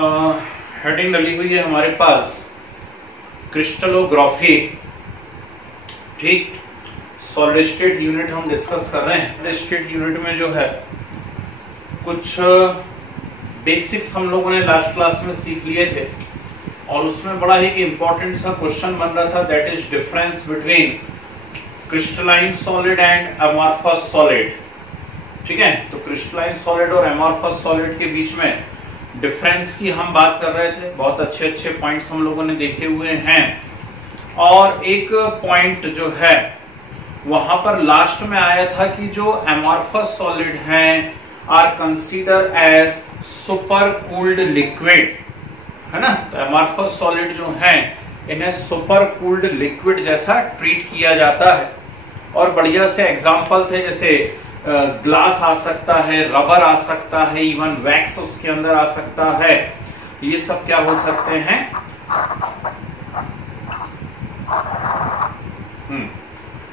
Heading डली हुई है हमारे पास क्रिस्टलोग्राफी। ठीक, सॉलिड स्टेट यूनिट हम डिस्कस कर रहे हैं। सॉलिड स्टेट यूनिट में जो है कुछ बेसिक्स हम लोगों ने लास्ट क्लास में सीख लिए थे और उसमें बड़ा ही इंपॉर्टेंट सा क्वेश्चन बन रहा था, that is difference between crystalline solid and amorphous solid. ठीक है, तो क्रिस्टलाइन सॉलिड और अमॉर्फस सॉलिड के बीच में डिफरेंस की हम बात कर रहे थे। बहुत अच्छे अच्छे पॉइंट्स हम लोगों ने देखे हुए हैं और एक पॉइंट जो है वहां पर लास्ट में आया था कि जो अमॉर्फस सॉलिड हैं are consider as super cooled liquid, है ना। तो अमॉर्फस सॉलिड जो हैं इन्हें सुपर कूल्ड लिक्विड जैसा ट्रीट किया जाता है और बढ़िया से एग्जांपल थे, जैसे ग्लास आ सकता है, रबर आ सकता है, इवन वैक्स उसके अंदर आ सकता है। ये सब क्या हो सकते हैं,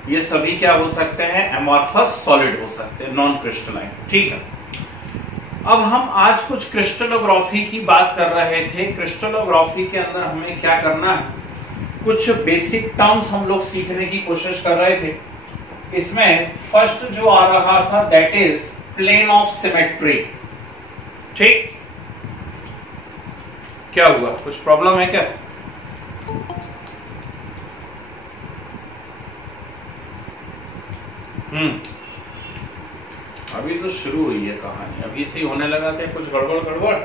ये सभी क्या हो सकते हैं, अमॉर्फस सॉलिड हो सकते हैं, नॉन क्रिस्टलाइन। ठीक है, अब हम आज कुछ क्रिस्टलोग्राफी की बात कर रहे थे। क्रिस्टलोग्राफी के अंदर हमें क्या करना है, कुछ बेसिक टर्म्स हम लोग सीखने की कोशिश कर रहे थे। इसमें फर्स्ट जो आ रहा था that is plane of symmetry. ठीक, क्या हुआ, कुछ प्रॉब्लम है क्या? अभी तो शुरू हुई है कहानी, अभी से होने लगा था कुछ गड़बड़ गड़बड़।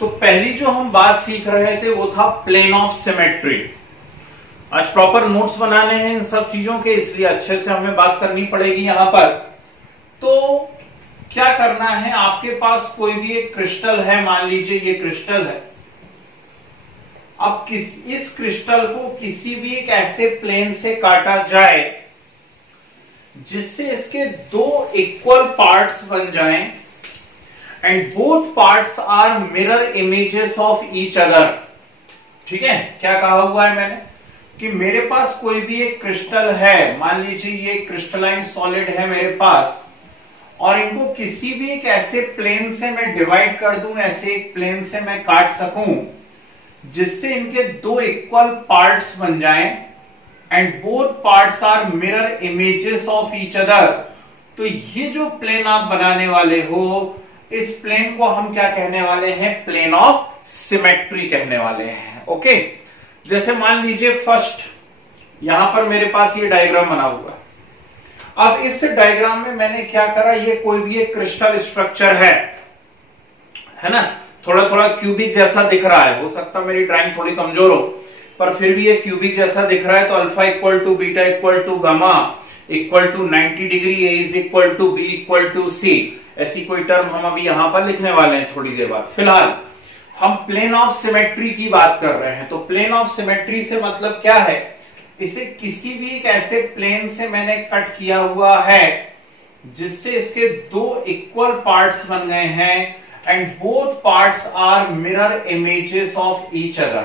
तो पहली जो हम बात सीख रहे थे वो था प्लेन ऑफ सिमेट्री। आज प्रॉपर नोट्स बनाने हैं इन सब चीजों के, इसलिए अच्छे से हमें बात करनी पड़ेगी यहां पर। तो क्या करना है, आपके पास कोई भी एक क्रिस्टल है, मान लीजिए ये क्रिस्टल है। अब इस क्रिस्टल को किसी भी एक ऐसे प्लेन से काटा जाए जिससे इसके दो इक्वल पार्ट्स बन जाएं and both parts are mirror images of each other. ठीक है, क्या कहा हुआ है मैंने कि मेरे पास कोई भी एक क्रिस्टल है, मान लीजिए ये क्रिस्टलाइन सॉलिड है मेरे पास, और इनको किसी भी एक ऐसे प्लेन से मैं डिवाइड कर दूं, ऐसे एक प्लेन से मैं काट सकूं जिससे इनके दो इक्वल पार्ट्स बन जाएं and both parts are mirror images of each other. तो ये जो प्लेन आप बनाने वाले हो, इस प्लेन को हम क्या कहने वाले हैं, प्लेन ऑफ सिमेट्री कहने वाले हैं। ओके, जैसे मान लीजिए फर्स्ट यहां पर मेरे पास ये डायग्राम बना हुआ है। अब इस डायग्राम में मैंने क्या करा, ये कोई भी एक क्रिस्टल स्ट्रक्चर है ना, थोड़ा थोड़ा क्यूबिक जैसा दिख रहा है। हो सकता है मेरी ड्राइंग थोड़ी कमजोर हो, पर फिर भी ये क्यूबिक जैसा दिख रहा है। तो alpha equal to beta equal to gamma equal to 90 degree, A is equal to B equal to C, ऐसी कोई टर्म हम अभी यहां पर लिखने वाले हैं थोड़ी देर बाद। फिलहाल हम प्लेन ऑफ सिमेट्री की बात कर रहे हैं। तो प्लेन ऑफ सिमेट्री से मतलब क्या है, इसे किसी भी एक ऐसे प्लेन से मैंने कट किया हुआ है जिससे इसके दो इक्वल पार्ट्स बन गए हैं and both parts are mirror images of each other.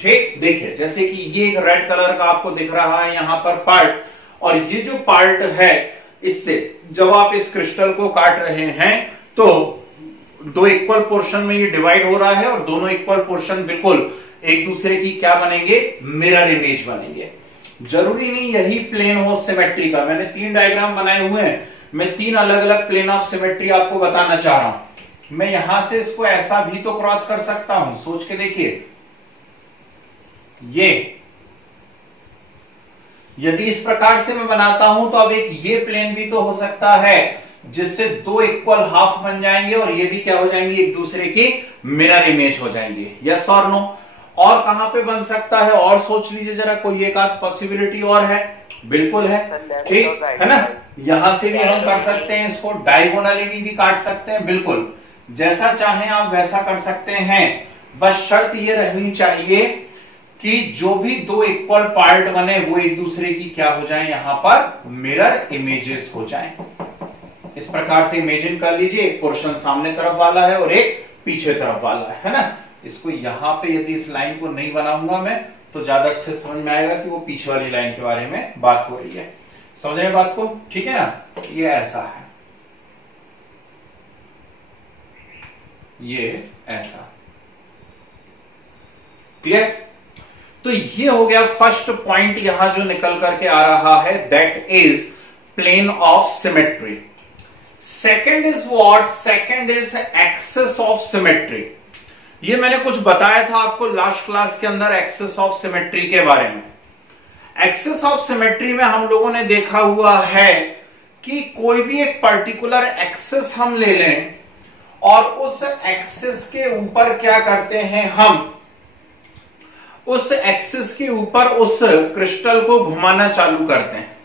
ठीक, देखिए जैसे कि ये एक रेड कलर का आपको दिख रहा है यहां पर पार्ट, और ये जो पार्ट है इससे जब आप इस क्रिस्टल को काट रहे हैं तो दो इक्वल पोर्शन में ये डिवाइड हो रहा है और दोनों इक्वल पोर्शन बिल्कुल एक दूसरे की क्या बनेंगे, मिरर इमेज बनेंगे। जरूरी नहीं यही प्लेन हो सिमेट्री का। मैंने 3 डायग्राम बनाए हुए हैं, मैं 3 अलग अलग प्लेन ऑफ सिमेट्री आपको बताना चाह रहा हूं। मैं यहां से इसको ऐसा भी तो क्रॉस कर सकता हूं, सोच के देखिए। ये यदि इस प्रकार से मैं बनाता हूं तो अब एक ये प्लेन भी तो हो सकता है जिससे दो इक्वल हाफ बन जाएंगे और ये भी क्या हो जाएंगे, एक दूसरे की मिरर इमेज हो जाएंगे। यस और नो? और कहां पे बन सकता है, और सोच लीजिए जरा, कोई एक आध पॉसिबिलिटी और है? बिल्कुल है, ठीक है ना। यहां से भी हम कर सकते हैं, इसको डायगोनली भी काट सकते हैं, बिल्कुल जैसा चाहें आप वैसा कर सकते हैं। बस शर्त ये रहनी चाहिए कि जो भी दो इक्वल पार्ट बने वो एक दूसरे की क्या हो जाएं, यहां पर मिरर इमेजेस हो जाएं। इस प्रकार से इमेजिन कर लीजिए, एक पोर्शन सामने तरफ वाला है और एक पीछे तरफ वाला है ना। इसको यहां पे यदि इस लाइन को नहीं बनाऊंगा मैं तो ज्यादा अच्छे समझ में आएगा कि वो पीछे वाली लाइन के बारे में बात हो रही है। समझ रहे बात को? ठीक है ना, ये ऐसा है। ये ऐसा। क्लियर? तो ये हो गया फर्स्ट पॉइंट यहां जो निकल करके आ रहा है, that is plane of symmetry. Second is what? Second is axis of symmetry. ये मैंने कुछ बताया था आपको लास्ट क्लास के अंदर एक्सिस ऑफ सिमेट्री के बारे में। एक्सिस ऑफ सिमेट्री में हम लोगों ने देखा हुआ है कि कोई भी एक पर्टिकुलर एक्सिस हम ले लें और उस एक्सिस के ऊपर क्या करते हैं, हम उस एक्सिस के ऊपर उस क्रिस्टल को घुमाना चालू करते हैं।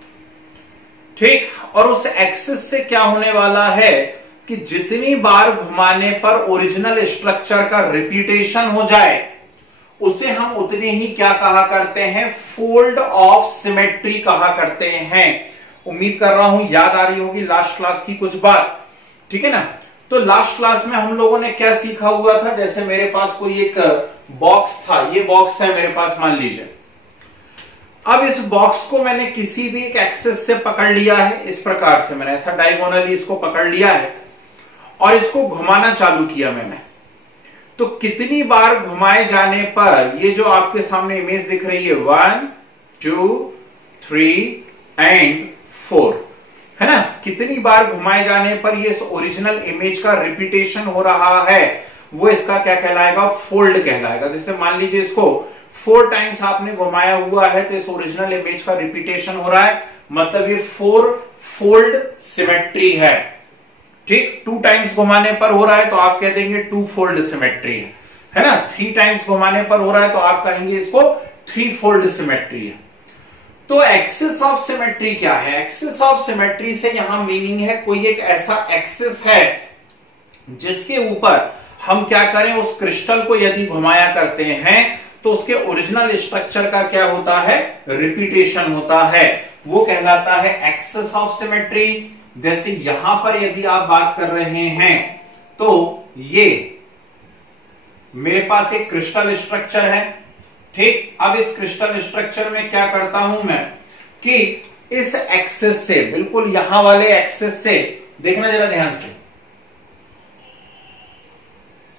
ठीक? और उस एक्सिस से क्या होने वाला है कि जितनी बार घुमाने पर ओरिजिनल स्ट्रक्चर का रिपीटेशन हो जाए उसे हम उतने ही क्या कहा करते हैं, फोल्ड ऑफ सिमेट्री कहा करते हैं। उम्मीद कर रहा हूं याद आ रही होगी लास्ट क्लास की कुछ बात। ठीक है ना? तो लास्ट क्लास में हम लोगों ने क्या सीखा हुआ था, जैसे मेरे पास कोई एक बॉक्स था, ये बॉक्स है मेरे पास मान लीजिए। अब इस बॉक्स को मैंने किसी भी एक एक्सिस से पकड़ लिया है, इस प्रकार से मैंने ऐसा डायगोनली इसको पकड़ लिया है और इसको घुमाना चालू किया मैंने। तो कितनी बार घुमाए जाने पर ये जो आपके सामने इमेज दिख रही है 1 2 3 एंड 4, है ना, कितनी बार घुमाए जाने पर ये ओरिजिनल इमेज का रिपीटेशन हो रहा है, वो इसका क्या कहलाएगा, फोल्ड कहलाएगा। जैसे मान लीजिए इसको 4 टाइम्स आपने घुमाया हुआ है तो इस ओरिजिनल इमेज का रिपीटेशन हो रहा है, मतलब ये 4 फोल्ड सिमेट्री है। ठीक? 2 टाइम्स घुमाने पर हो रहा है तो आप कह देंगे 2 फोल्ड सिमेट्री है ना। 3 टाइम्स घुमाने पर हो रहा है तो आप कहेंगे इसको 3 फोल्ड सिमेट्री है। तो एक्सिस ऑफ सिमेट्री क्या है? एक्सिस ऑफ सिमेट्री से यहां मीनिंग है कोई एक ऐसा एक्सिस है जिसके ऊपर हम क्या करें, उस क्रिस्टल को यदि घुमाया करते हैं तो उसके ओरिजिनल स्ट्रक्चर का क्या होता है, रिपीटेशन होता है। वो कहलाता है एक्सिस ऑफ सिमेट्री। जैसे यहां पर यदि आप बात कर रहे हैं तो ये मेरे पास एक क्रिस्टल स्ट्रक्चर है। ठीक? अब इस क्रिस्टल स्ट्रक्चर में क्या करता हूं मैं कि इस एक्सिस से, बिल्कुल यहां वाले एक्सिस से, देखना जरा ध्यान से,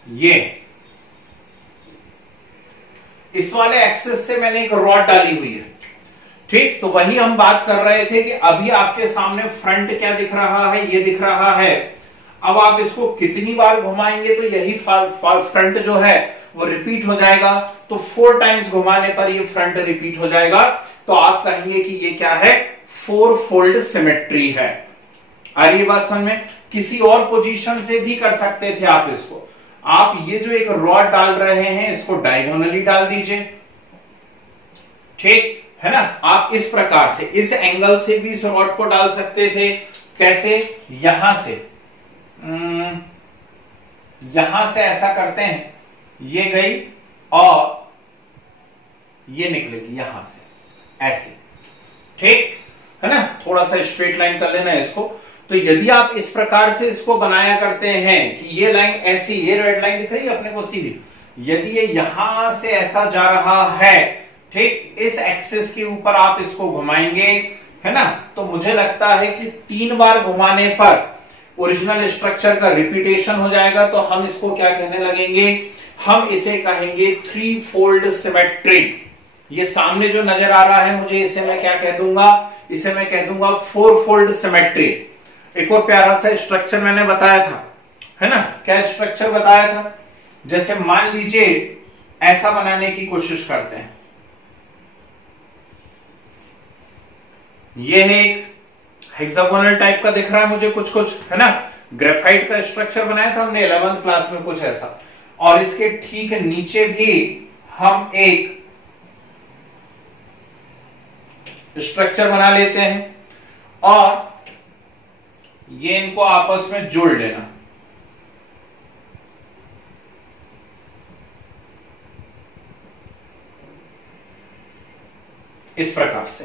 ये इस वाले एक्सिस से मैंने एक रॉड डाली हुई है। ठीक? तो वही हम बात कर रहे थे कि अभी आपके सामने फ्रंट क्या दिख रहा है, ये दिख रहा है। अब आप इसको कितनी बार घुमाएंगे तो यही फ्रंट जो है वो रिपीट हो जाएगा। तो 4 टाइम्स घुमाने पर ये फ्रंट रिपीट हो जाएगा। तो आप कहिए कि ये क्या है, 4 फोल्ड सिमेट्री है। आ रही है बात समझ में? किसी और पोजीशन से भी कर सकते थे आप इसको। आप ये जो एक रॉड डाल रहे हैं इसको डायगोनली डाल दीजिए। ठीक है ना? आप इस प्रकार से, इस एंगल से भी इस रॉड को डाल सकते थे। कैसे? यहां से ऐसा करते हैं, ये गई और ये निकलेगी यहां से ऐसे। ठीक है ना? थोड़ा सा स्ट्रेट लाइन कर लेना इसको। तो यदि आप इस प्रकार से इसको बनाया करते हैं कि ये लाइन ऐसी, ये रेड लाइन दिख रही है अपने को सीधी, यदि ये यहां से ऐसा जा रहा है, ठीक, इस एक्सिस के ऊपर आप इसको घुमाएंगे, है ना, तो मुझे लगता है कि 3 बार घुमाने पर ओरिजिनल स्ट्रक्चर का रिपीटेशन हो जाएगा। तो हम इसको क्या कहने लगेंगे, हम इसे कहेंगे 3 फोल्ड सिमेट्री। ये सामने जो नजर आ रहा है मुझे, इसे मैं क्या कह दूंगा, इसे मैं कह दूंगा 4 फोल्ड सिमेट्री। एक और प्यारा सा स्ट्रक्चर मैंने बताया था, है ना, क्या स्ट्रक्चर बताया था, जैसे मान लीजिए ऐसा बनाने की कोशिश करते हैं। ये है एक हेक्सागोनल टाइप का दिख रहा है मुझे कुछ कुछ, है ना, ग्रेफाइट का स्ट्रक्चर बनाया था हमने 11th क्लास में कुछ ऐसा। और इसके ठीक नीचे भी हम एक स्ट्रक्चर बना लेते हैं और ये इनको आपस में जोड़ लेना। इस प्रकार से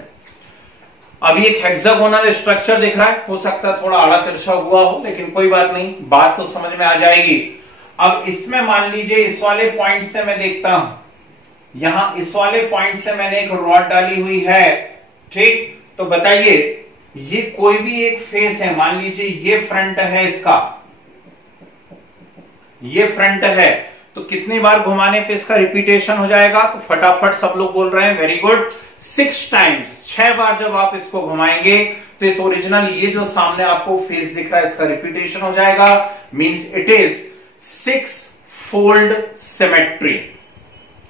अभी एक हेक्सागोनल स्ट्रक्चर दिख रहा है, हो सकता है थोड़ा आड़ा तिरछा हुआ हो, लेकिन कोई बात नहीं, बात तो समझ में आ जाएगी। अब इसमें मान लीजिए इस वाले पॉइंट से मैं देखता हूं, यहां इस वाले पॉइंट से मैंने एक रॉड डाली हुई है। ठीक, तो बताइए ये कोई भी एक फेस है, मान लीजिए ये फ्रंट है इसका, ये फ्रंट है, तो कितनी बार घुमाने पे इसका रिपीटेशन हो जाएगा? तो फटाफट सब लोग बोल रहे हैं, वेरी गुड, 6 टाइम्स। 6 बार जब आप इसको घुमाएंगे तो इस ओरिजिनल ये जो सामने आपको फेस दिख रहा है इसका रिपीटेशन हो जाएगा, means it is 6 fold symmetry.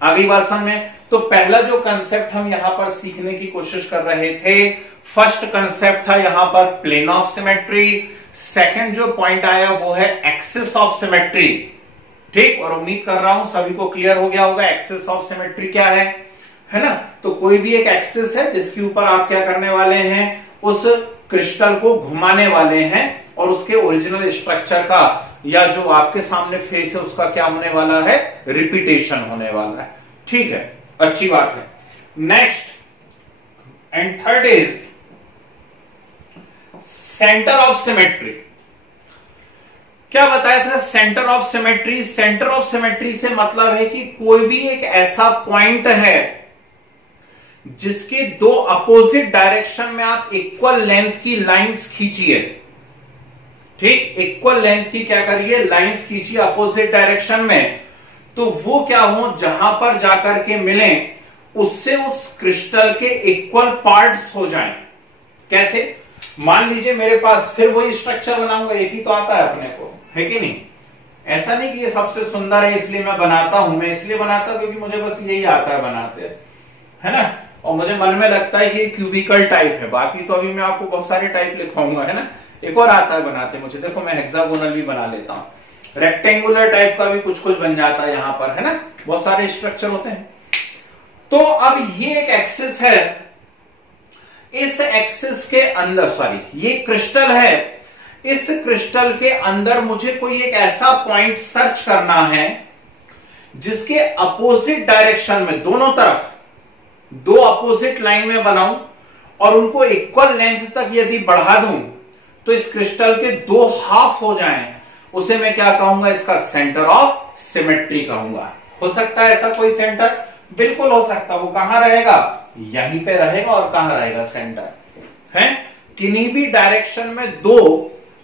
आ गई बात समझ में? तो पहला जो कंसेप्ट हम यहां पर सीखने की कोशिश कर रहे थे, फर्स्ट कंसेप्ट था यहां पर प्लेन ऑफ सिमेट्री। सेकंड जो पॉइंट आया वो है एक्सिस ऑफ सिमेट्री। ठीक, और उम्मीद कर रहा हूं सभी को क्लियर हो गया होगा एक्सिस ऑफ सिमेट्री क्या है ना? तो कोई भी एक एक्सिस है जिसके ऊपर आप क्या करने वाले हैं, उस क्रिस्टल को घुमाने वाले हैं और उसके ओरिजिनल स्ट्रक्चर का या जो आपके सामने फेस है उसका क्या होने वाला है, रिपीटेशन होने वाला है। ठीक है, अच्छी बात है। Next and third is centre of symmetry. क्या बताया था centre of symmetry? Centre of symmetry से मतलब है कि कोई भी एक ऐसा पॉइंट है जिसके दो अपोजिट डायरेक्शन में आप इक्वल लेंथ की लाइंस खींचिए। ठीक, इक्वल लेंथ की क्या करिए, लाइंस खींचिए अपोजिट डायरेक्शन में, तो वो क्या हो, जहां पर जाकर के मिले उससे उस क्रिस्टल के इक्वल पार्ट्स हो जाएं। कैसे? मान लीजिए मेरे पास फिर वही स्ट्रक्चर बनाऊंगा, एक ही तो आता है अपने को, है कि नहीं? ऐसा नहीं कि ये सबसे सुंदर है इसलिए मैं बनाता हूं, मैं इसलिए बनाता हूं क्योंकि मुझे बस यही आता है बनाते, है ना? और मुझे मन में लगता है कि ये क्यूबिकल टाइप है, बाकी तो अभी मैं आपको बहुत सारे टाइप लिखवाऊंगा, है ना? एक और आता है बनाते मुझे, देखो मैं हेक्सागोनल भी बना लेता हूं, रेक्टेंगुलर टाइप का भी कुछ कुछ बन जाता है यहां पर, है ना? बहुत सारे स्ट्रक्चर होते हैं। तो अब ये एक एक्सिस है, इस एक्सिस के अंदर, सॉरी ये क्रिस्टल है, इस क्रिस्टल के अंदर मुझे कोई एक ऐसा पॉइंट सर्च करना है जिसके अपोजिट डायरेक्शन में, दोनों तरफ दो अपोजिट लाइन में बनाऊं और उनको इक्वल लेंथ तक यदि बढ़ा दूं तो इस क्रिस्टल के दो हाफ हो जाएं, उसे मैं क्या कहूंगा, इसका सेंटर ऑफ सिमेट्री कहूंगा। हो सकता है ऐसा कोई सेंटर? बिल्कुल हो सकता है। वो कहां रहेगा? यहीं पे रहेगा। और कहां रहेगा सेंटर? है किन्हीं भी डायरेक्शन में दो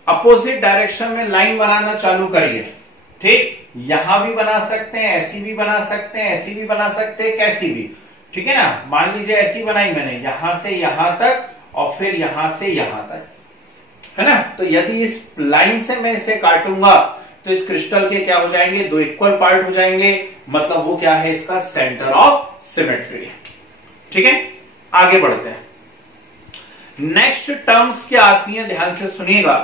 अपोजिट डायरेक्शन में लाइन बनाना चालू करिए। ठीक, यहां भी बना सकते हैं, ऐसी भी बना सकते हैं, ऐसी भी बना सकते हैं, कैसी भी। ठीक है ना? मान लीजिए ऐसी बनाई मैंने, यहां से यहां तक और फिर यहां से यहां तक, है ना? तो यदि इस लाइन से मैं इसे काटूंगा तो इस क्रिस्टल के क्या हो जाएंगे, दो इक्वल पार्ट हो जाएंगे, मतलब वो क्या है, इसका सेंटर ऑफ सिमेट्री। ठीक है, आगे बढ़ते हैं। नेक्स्ट टर्म्स क्या आती है, ध्यान से सुनिएगा।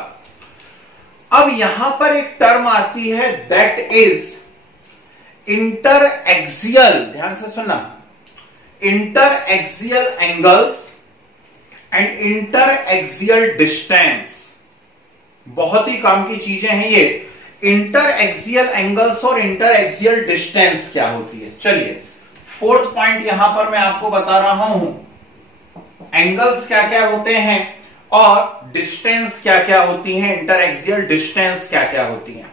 अब यहां पर एक टर्म आती है दैट इज इंटर एक्सियल, ध्यान से सुनना, inter axial angles and inter axial distance. बहुत ही काम की चीजें हैं ये। इंटर एक्सियल एंगल्स और इंटर एक्सियल डिस्टेंस क्या होती है? चलिए, फोर्थ पॉइंट यहां पर मैं आपको बता रहा हूं, एंगल्स क्या क्या होते हैं और डिस्टेंस क्या क्या होती है, इंटर एक्सियल डिस्टेंस क्या क्या होती है।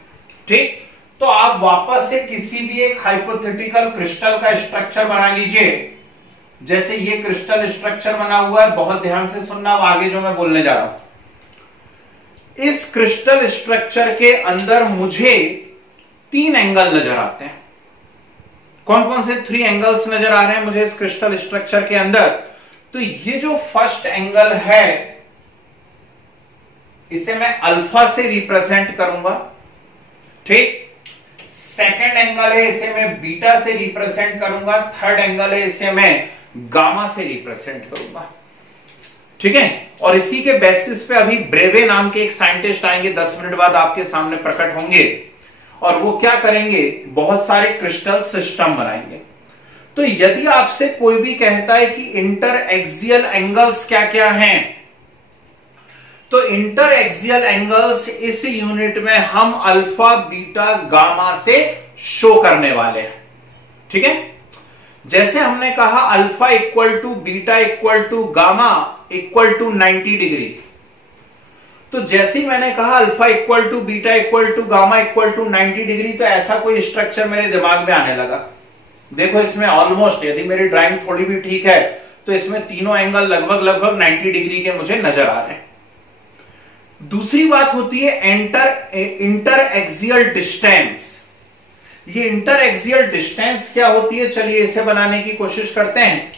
ठीक, तो आप वापस से किसी भी एक हाइपोथेटिकल क्रिस्टल का स्ट्रक्चर बना लीजिए। जैसे ये क्रिस्टल स्ट्रक्चर बना हुआ है, बहुत ध्यान से सुनना अब आगे जो मैं बोलने जा रहा हूं। इस क्रिस्टल स्ट्रक्चर के अंदर मुझे 3 एंगल नजर आते हैं। कौन कौन से 3 एंगल्स नजर आ रहे हैं मुझे इस क्रिस्टल स्ट्रक्चर के अंदर? तो ये जो फर्स्ट एंगल है इसे मैं अल्फा से रिप्रेजेंट करूंगा। ठीक, सेकंड एंगल है, इसे मैं बीटा से रिप्रेजेंट करूंगा। थर्ड एंगल है, इसे मैं गामा से रिप्रेजेंट करूंगा। ठीक है, और इसी के बेसिस पे अभी ब्रेवे नाम के एक साइंटिस्ट आएंगे, 10 मिनट बाद आपके सामने प्रकट होंगे, और वो क्या करेंगे, बहुत सारे क्रिस्टल सिस्टम बनाएंगे। तो यदि आपसे कोई भी कहता है कि इंटर एक्सियल एंगल्स क्या क्या हैं, तो इंटर एक्सियल एंगल्स इस यूनिट में हम अल्फा बीटा गामा से शो करने वाले हैं। ठीक है, जैसे हमने कहा alpha equal to beta equal to gamma equal to 90 degree, तो जैसे ही मैंने कहा alpha equal to beta equal to gamma equal to 90 degree, तो ऐसा कोई स्ट्रक्चर मेरे दिमाग में आने लगा। देखो इसमें ऑलमोस्ट, यदि मेरी ड्राइंग थोड़ी भी ठीक है तो इसमें तीनों एंगल लगभग लगभग 90 डिग्री के मुझे नजर आ रहे हैं। दूसरी बात होती है इंटर एक्सियल डिस्टेंस। ये इंटर एक्सियल डिस्टेंस क्या होती है, चलिए इसे बनाने की कोशिश करते हैं।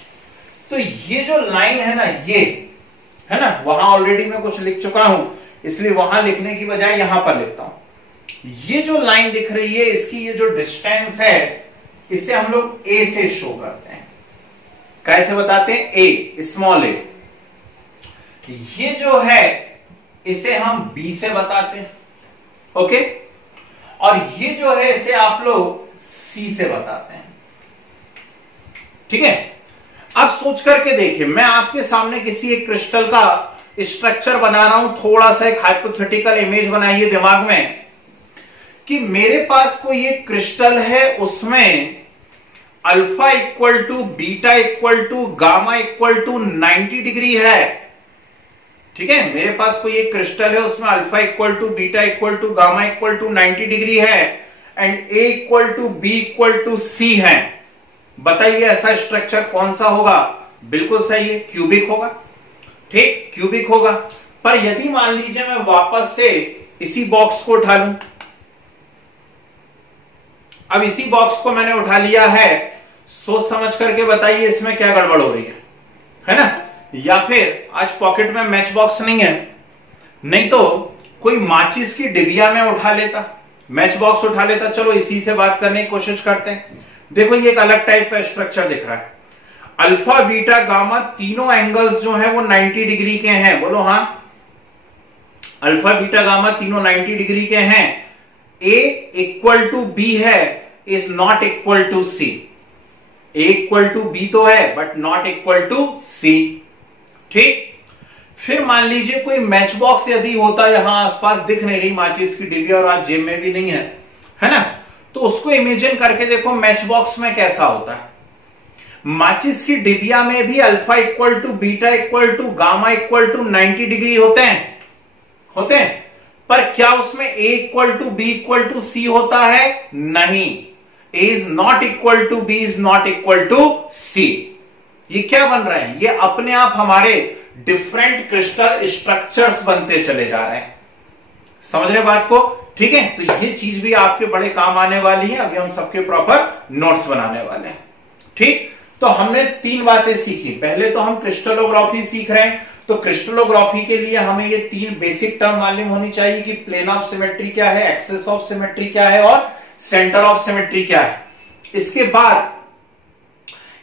तो ये जो लाइन है ना, ये है ना, वहां ऑलरेडी मैं कुछ लिख चुका हूं, इसलिए वहां लिखने की बजाय यहां पर लिखता हूं। ये जो लाइन दिख रही है, इसकी ये जो डिस्टेंस है, इसे हम लोग ए से शो करते हैं। कैसे बताते हैं? ए, स्मॉल ए। ये जो है इसे हम बी से बताते हैं, ओके। और ये जो है इसे आप लोग सी से बताते हैं, ठीक है। अब सोच करके देखिए, मैं आपके सामने किसी एक क्रिस्टल का स्ट्रक्चर बना रहा हूं, थोड़ा सा एक हाइपोथेटिकल इमेज बनाइए दिमाग में कि मेरे पास कोई एक क्रिस्टल है, उसमें alpha equal to beta equal to gamma equal to 90 degree है, ठीक है। मेरे पास कोई एक क्रिस्टल है, उसमें alpha equal to beta equal to gamma equal to 90 degree है and A equal to B equal to C है। बताइए ऐसा स्ट्रक्चर कौन सा होगा? बिल्कुल सही है, क्यूबिक होगा, ठीक, क्यूबिक होगा। पर यदि मान लीजिए मैं वापस से इसी बॉक्स को उठा लूं, अब इसी बॉक्स को मैंने उठा लिया है, सोच समझ करके बताइए इसमें क्या गड़बड़ हो रही है ना। या फिर आज पॉकेट में मैच बॉक्स नहीं है, नहीं तो कोई माचिस की डिबिया में उठा लेता, मैच बॉक्स उठा लेता। चलो इसी से बात करने की कोशिश करते हैं। देखो ये एक अलग टाइप का स्ट्रक्चर दिख रहा है, अल्फा बीटा गामा तीनों एंगल्स जो है वो 90 डिग्री के हैं। बोलो हाँ, अल्फा बीटा गामा तीनों 90 डिग्री के हैं। ए इक्वल टू बी है, is not equal to C. A equal to B तो है but not equal to C, ठीक। फिर मान लीजिए कोई मैच बॉक्स यदि होता, यहां आसपास दिख नहीं रही माचिस की डिबिया और आज जेब में भी नहीं है ना, तो उसको इमेजिन करके देखो मैच बॉक्स में कैसा होता है। माचिस की डिबिया में भी alpha equal to beta equal to gamma equal to 90 degree होते हैं, पर क्या उसमें A equal to B equal to C होता है? नहीं। A is not equal to B is not equal to C. ये क्या बन रहे हैं? ये अपने आप हमारे डिफरेंट क्रिस्टल स्ट्रक्चर्स बनते चले जा रहे हैं। समझ रहे बात को? ठीक है, तो ये चीज भी आपके बड़े काम आने वाली है। अभी हम सबके प्रॉपर नोट्स बनाने वाले हैं, ठीक। तो हमने 3 बातें सीखी। पहले तो हम क्रिस्टलोग्राफी सीख रहे हैं, तो क्रिस्टलोग्राफी के लिए हमें ये 3 बेसिक टर्म मालूम होनी चाहिए कि प्लेन ऑफ सिमेट्री क्या है, एक्सिस ऑफ सिमेट्री क्या है और सेंटर ऑफ सिमेट्री क्या है।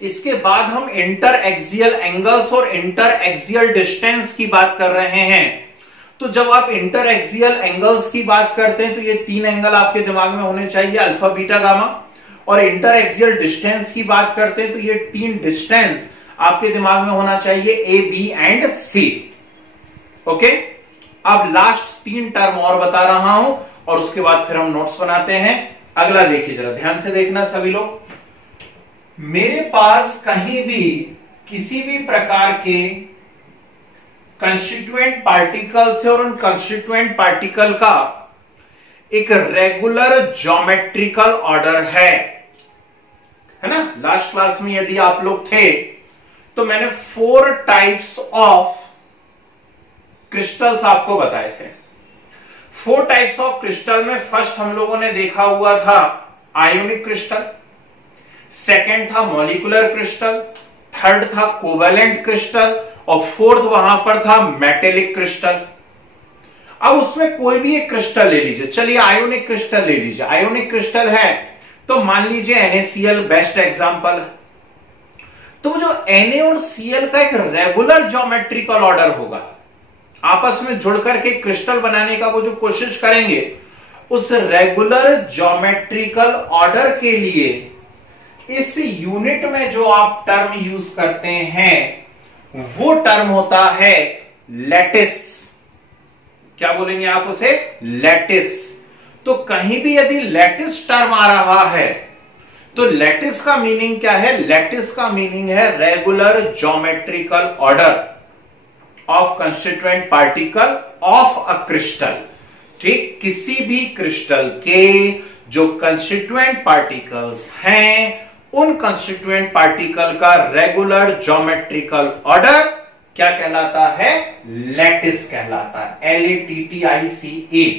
इसके बाद हम इंटर एक्सियल एंगल्स और इंटर एक्सियल डिस्टेंस की बात कर रहे हैं। तो जब आप इंटर एक्सियल एंगल्स की बात करते हैं तो ये 3 एंगल आपके दिमाग में होने चाहिए, अल्फा बीटा गामा। और इंटर एक्सियल डिस्टेंस की बात करते हैं तो ये 3 डिस्टेंस आपके दिमाग में होना चाहिए, A B and C, okay. अब लास्ट 3 टर्म और बता रहा हूं और उसके बाद फिर हम नोट्स बनाते हैं। अगला देखिए, जरा ध्यान से देखना सभी लोग। मेरे पास कहीं भी किसी भी प्रकार के कंस्टिट्यूएंट पार्टिकल्स है और उन कंस्टिट्यूएंट पार्टिकल का एक रेगुलर ज्योमेट्रिकल ऑर्डर है ना। लास्ट क्लास में यदि आप लोग थे तो मैंने 4 टाइप्स ऑफ क्रिस्टल्स आपको बताए थे। 4 टाइप्स ऑफ क्रिस्टल में फर्स्ट हम लोगों ने देखा हुआ था आयोनिक क्रिस्टल, सेकंड था मॉलिक्यूलर क्रिस्टल, थर्ड था कोवेलेंट क्रिस्टल और फोर्थ वहां पर था मेटेलिक क्रिस्टल। अब उसमें कोई भी एक क्रिस्टल ले लीजिए, चलिए आयोनिक क्रिस्टल ले लीजिए। आयोनिक क्रिस्टल है तो मान लीजिए NaCl बेस्ट एग्जांपल है। तो वो जो Na और Cl का एक रेगुलर ज्योमेट्रिकल ऑर्डर होगा, आपस में जुड़ करके क्रिस्टल बनाने का वो जो कोशिश करेंगे, उस रेगुलर ज्योमेट्रिकल ऑर्डर के लिए इस यूनिट में जो आप टर्म यूज करते हैं वो टर्म होता है लैटिस। क्या बोलेंगे आप उसे? लैटिस। तो कहीं भी यदि लैटिस टर्म आ रहा है तो लैटिस का मीनिंग क्या है? लैटिस का मीनिंग है regular geometrical order of constituent particle of a crystal. ठीक, किसी भी क्रिस्टल के जो कंस्टिट्यूएंट पार्टिकल्स हैं उन कंस्टिट्यूएंट पार्टिकल का रेगुलर ज्योमेट्रिकल ऑर्डर क्या कहलाता है? लैटिस कहलाता है। LATTICE,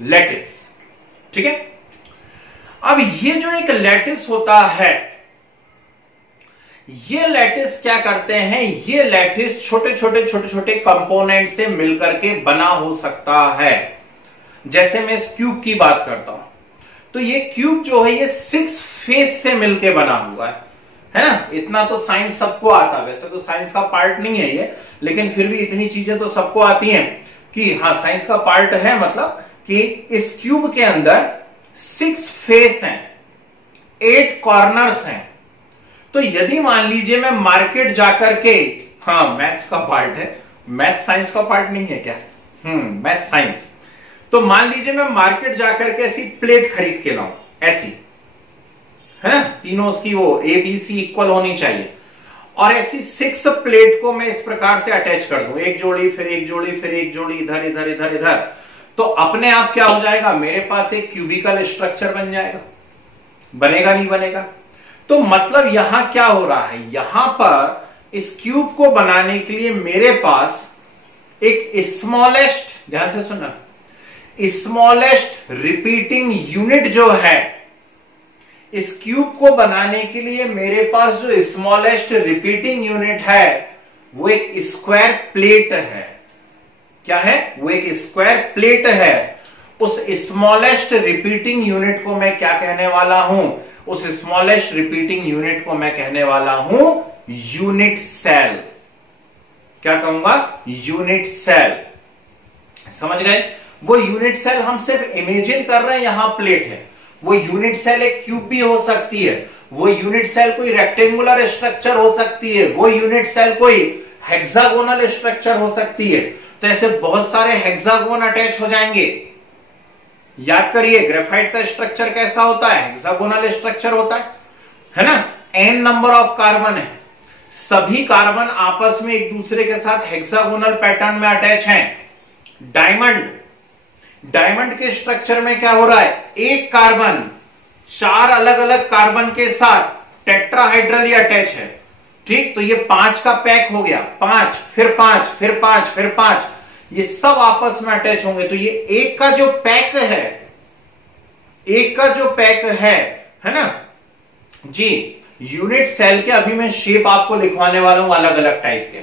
lattice. ठीक है। अब ये जो एक लैटिस होता है, ये लैटिस क्या करते हैं, ये लैटिस छोटे छोटे कंपोनेंट से मिलकर के बना हो सकता है। जैसे मैं इस क्यूब की बात करता हूं, तो ये क्यूब जो है ये 6 फेस से मिलकर बना हुआ है ना। इतना तो साइंस सबको आता है, वैसे तो साइंस का पार्ट नहीं है ये, लेकिन फिर भी इतनी चीजें तो सबको आती हैं कि हाँ साइंस का पार्ट है। मतलब कि इस क्यूब के अंदर 6 फेस हैं, 8 कॉर्नर्स हैं। तो यदि मान लीजिए मैं मार्केट जाकर के, हाँ मैथ्स का पार्ट है, मैथ साइंस का पार्ट नहीं है क्या, मैथ साइंस। तो मान लीजिए मैं मार्केट जाकर के ऐसी प्लेट खरीद के लाऊं, ऐसी है ना, तीनों उसकी वो ABC इक्वल होनी चाहिए, और ऐसी 6 प्लेट को मैं इस प्रकार से अटैच कर दूं, एक जोड़ी फिर एक जोड़ी फिर एक जोड़ी, इधर इधर इधर इधर, तो अपने आप क्या हो जाएगा, मेरे पास एक क्यूबिकल स्ट्रक्चर बन जाएगा। बनेगा नहीं बनेगा? तो मतलब यहां क्या हो रहा है, यहां पर इस क्यूब को बनाने के लिए मेरे पास एक स्मॉलेस्ट, ध्यान से सुनना, स्मॉलेस्ट रिपीटिंग यूनिट जो है, इस क्यूब को बनाने के लिए मेरे पास जो स्मॉलेस्ट रिपीटिंग यूनिट है वो एक स्क्वायर प्लेट है। क्या है? वो एक स्क्वायर प्लेट है। उस स्मॉलेस्ट रिपीटिंग यूनिट को मैं क्या कहने वाला हूं? उस स्मॉलेस्ट रिपीटिंग यूनिट को मैं कहने वाला हूं यूनिट सेल। क्या कहूंगा? Unit cell. समझ गए? वो यूनिट सेल हम सिर्फ इमेजिन कर रहे हैं, यहां प्लेट है। वो यूनिट सेल एक क्यूब भी हो सकती है, वो यूनिट सेल कोई रेक्टेंगुलर स्ट्रक्चर हो सकती है, वो यूनिट सेल कोई हेक्सागोनल स्ट्रक्चर हो सकती है। तो ऐसे बहुत सारे हेक्सागोन अटैच हो जाएंगे। याद करिए ग्रेफाइट का स्ट्रक्चर कैसा होता है? हेक्सागोनल स्ट्रक्चर होता है ना। n नंबर ऑफ कार्बन है, सभी कार्बन आपस में एक दूसरे के साथ हेक्सागोनल पैटर्न में अटैच हैं। डायमंड के स्ट्रक्चर में क्या हो रहा है? एक कार्बन 4 अलग अलग कार्बन के साथ टेट्राहाइड्रली अटैच है। ठीक, तो ये 5 का पैक हो गया, 5 फिर 5 फिर 5 फिर 5, ये सब आपस में अटैच होंगे। तो ये एक का जो पैक है, एक का जो पैक है ना जी, यूनिट सेल के अभी मैं शेप आपको लिखवाने वाला हूं अलग अलग टाइप के।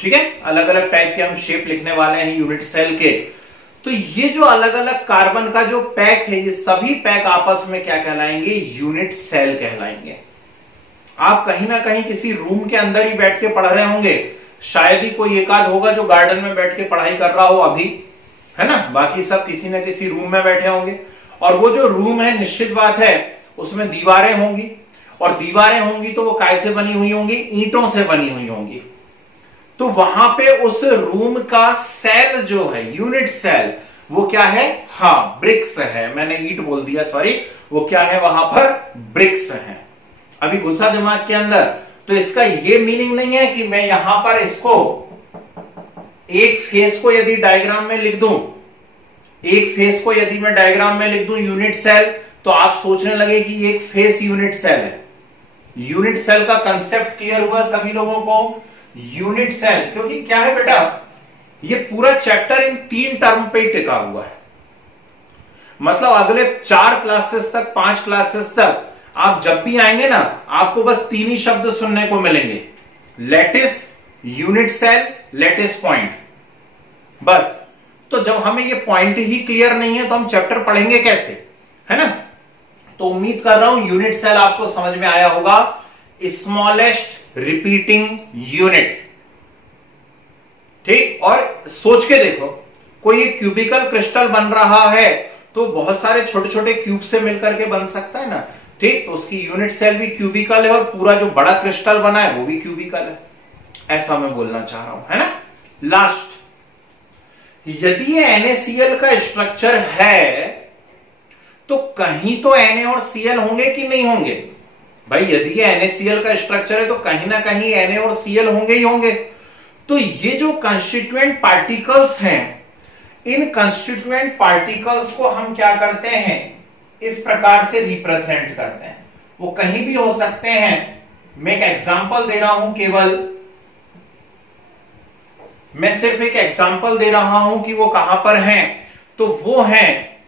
ठीक है, अलग अलग टाइप के हम शेप लिखने वाले हैं यूनिट सेल के। तो ये जो अलग अलग कार्बन का जो पैक है, ये सभी पैक आपस में क्या कहलाएंगे? यूनिट सेल कहलाएंगे। आप कहीं ना कहीं किसी रूम के अंदर ही बैठ के पढ़ रहे होंगे, शायद ही कोई एक आध होगा जो गार्डन में बैठ के पढ़ाई कर रहा हो अभी, है ना। बाकी सब किसी न किसी रूम में बैठे होंगे, और वो जो रूम है निश्चित बात है उसमें दीवारें होंगी, और दीवारें होंगी तो वो काय से बनी हुई होंगी? ईंटों से बनी हुई होंगी। तो वहां पे उस रूम का सेल जो है, यूनिट सेल, वो क्या है? हाँ, ब्रिक्स है। मैंने ईंट बोल दिया, सॉरी। वो क्या है? वहां पर ब्रिक्स है। अभी घुसा दिमाग के अंदर। तो इसका ये मीनिंग नहीं है कि मैं यहां पर इसको एक फेस को यदि डायग्राम में लिख दूं, एक फेस को यदि मैं डायग्राम में लिख दूं यूनिट सेल, तो आप सोचने लगे कि एक फेस यूनिट सेल है। यूनिट सेल का कंसेप्ट क्लियर हुआ सभी लोगों को? यूनिट सेल, क्योंकि क्या है बेटा, ये पूरा चैप्टर इन 3 टर्म पे ही टिका हुआ है। मतलब अगले 4 क्लासेस तक, 5 क्लासेस तक आप जब भी आएंगे ना, आपको बस 3 ही शब्द सुनने को मिलेंगे: lattice, unit cell, lattice point. बस। तो जब हमें ये पॉइंट ही क्लियर नहीं है तो हम चैप्टर पढ़ेंगे कैसे, है ना। तो उम्मीद कर रहा हूं यूनिट सेल आपको समझ में आया होगा। Smallest repeating unit. ठीक, और सोच के देखो, कोई एक क्यूबिकल क्रिस्टल बन रहा है तो बहुत सारे छोटे छोटे क्यूब से मिलकर के बन सकता है ना। ठीक, तो उसकी यूनिट सेल भी क्यूबिकल है, और पूरा जो बड़ा क्रिस्टल बना है वो भी क्यूबिकल है। ऐसा मैं बोलना चाह रहा हूं, है ना। लास्ट, यदि ये NaCl का स्ट्रक्चर है तो कहीं तो Na और Cl होंगे कि नहीं होंगे? भाई यदि ये NaCl का स्ट्रक्चर है तो कहीं ना कहीं Na और Cl होंगे ही होंगे। तो ये जो कंस्टिट्यूएंट पार्टिकल्स हैं, इन कंस्टिट्यूएंट पार्टिकल्स को हम क्या करते हैं? इस प्रकार से रिप्रेजेंट करते हैं। वो कहीं भी हो सकते हैं। मैं एक एग्जांपल दे रहा हूं, केवल मैं सिर्फ एक एग्जांपल दे रहा हूं कि वो कहां पर हैं। तो वो हैं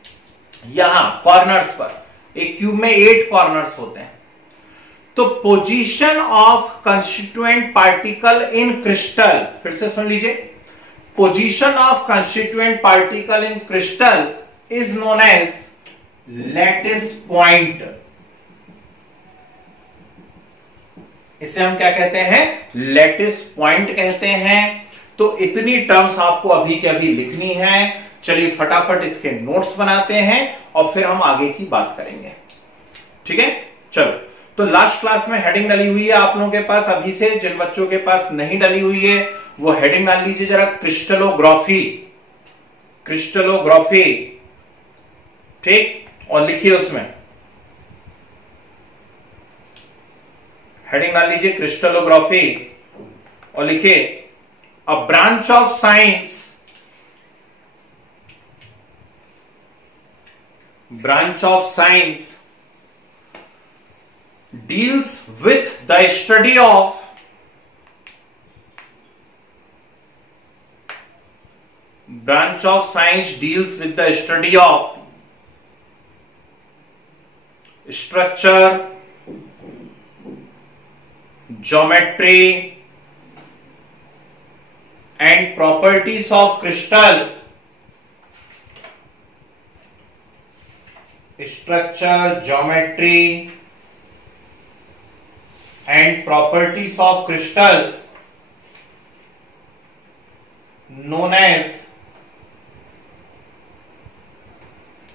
यहां कॉर्नर्स पर। एक क्यूब में 8 कॉर्नर्स होते हैं। तो position of constituent particle in crystal, फिर से सुन लीजिए, position of constituent particle in crystal is known as lattice point. इसे हम क्या कहते हैं? लैटिस पॉइंट कहते हैं। तो इतनी टर्म्स आपको अभी के अभी लिखनी है। चलिए फटाफट इसके नोट्स बनाते हैं और फिर हम आगे की बात करेंगे। ठीक है, चलो। तो लास्ट क्लास में हेडिंग डली हुई है आप लोगों के पास। अभी से जिन बच्चों के पास नहीं डली हुई है वो हेडिंग डाल लीजिए जरा, क्रिस्टलोग्राफी। क्रिस्टलोग्राफी, ठीक, और लिखिए उसमें हेडिंग डाल लीजिए क्रिस्टलोग्राफी और लिखिए a branch of science, branch of science deals with the study of structure, geometry and properties of crystal, structure, geometry and properties of crystal known as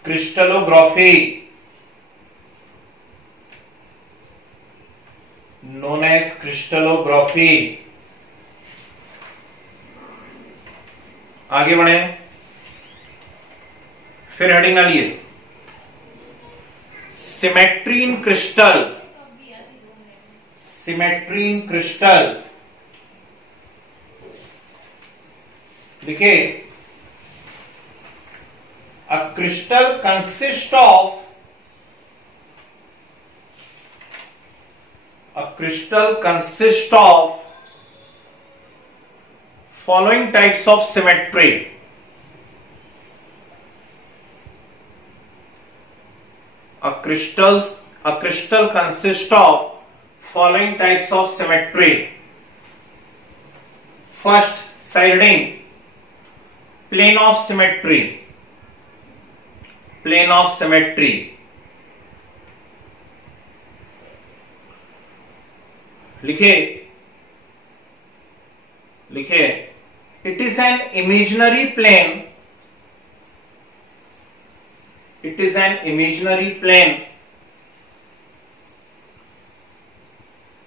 crystallography, known as crystallography। आगे बढ़े, फिर heading डालिए symmetry इन crystal. Symmetry इन crystal देखिए, a crystal consist of following types of symmetry। A crystal consists of following types of symmetry। First, shading, plane of symmetry, plane of symmetry। लिखिए it is an imaginary plane, it is an imaginary plane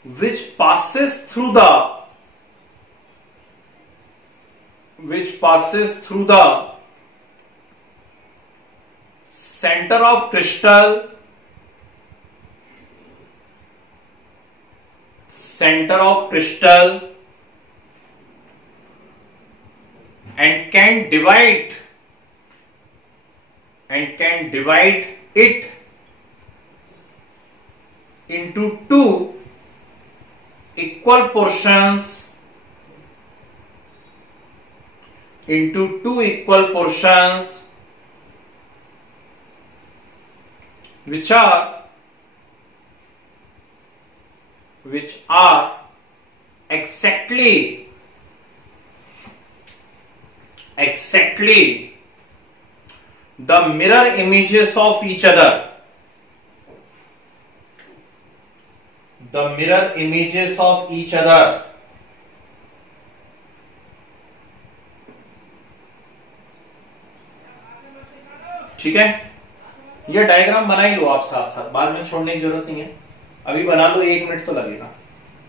which passes through the center of crystal, and can divide it into two equal portions, which are exactly the mirror images of each other, ठीक है। ये diagram बना ही लो आप साथ साथ, बाद में छोड़ने की जरूरत नहीं है, अभी बना लो, 1 मिनट तो लगेगा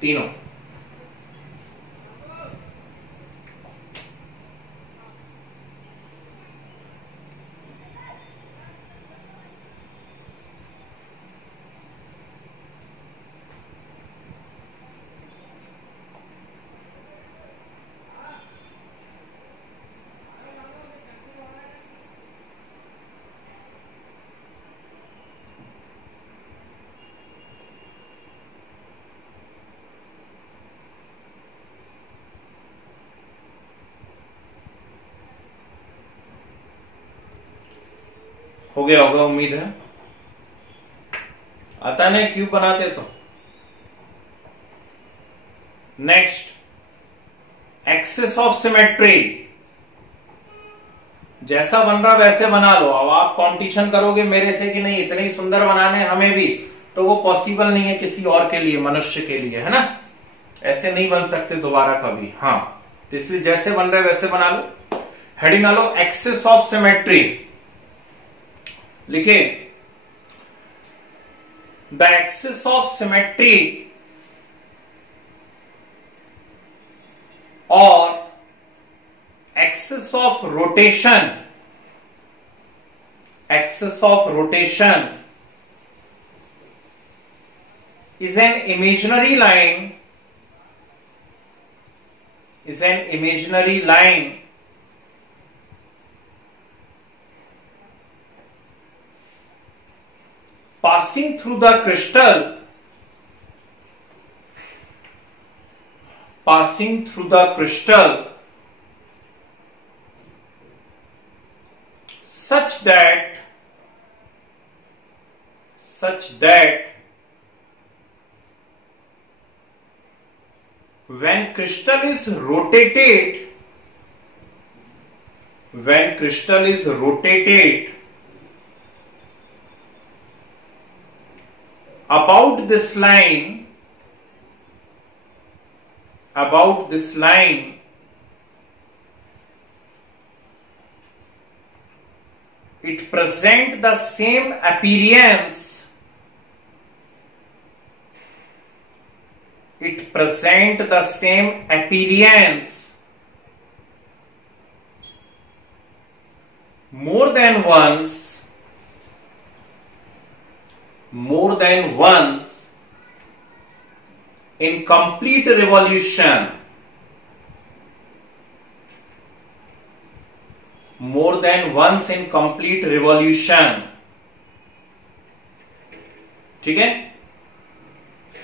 तीनों। हो गया होगा उम्मीद है। आता नहीं क्यूब बनाते तो। नेक्स्ट, एक्सिस ऑफ सिमेट्री, जैसा बन रहा वैसे बना लो। अब आप कंपटीशन करोगे मेरे से कि नहीं इतने ही सुंदर बनाने हमें भी, तो वो पॉसिबल नहीं है किसी और के लिए, मनुष्य के लिए, है ना। ऐसे नहीं बन सकते दोबारा कभी। हाँ, तो इसलिए जैसे बन रहे वैसे बना लो। हेडिंग डालो एक्सिस ऑफ सिमेट्री। लिखिए, द एक्सिस ऑफ सिमेट्री और axis of rotation is an imaginary line passing through the crystal such that when crystal is rotated about this line it present the same appearance more than once in complete revolution. More than once in complete revolution. ठीक है,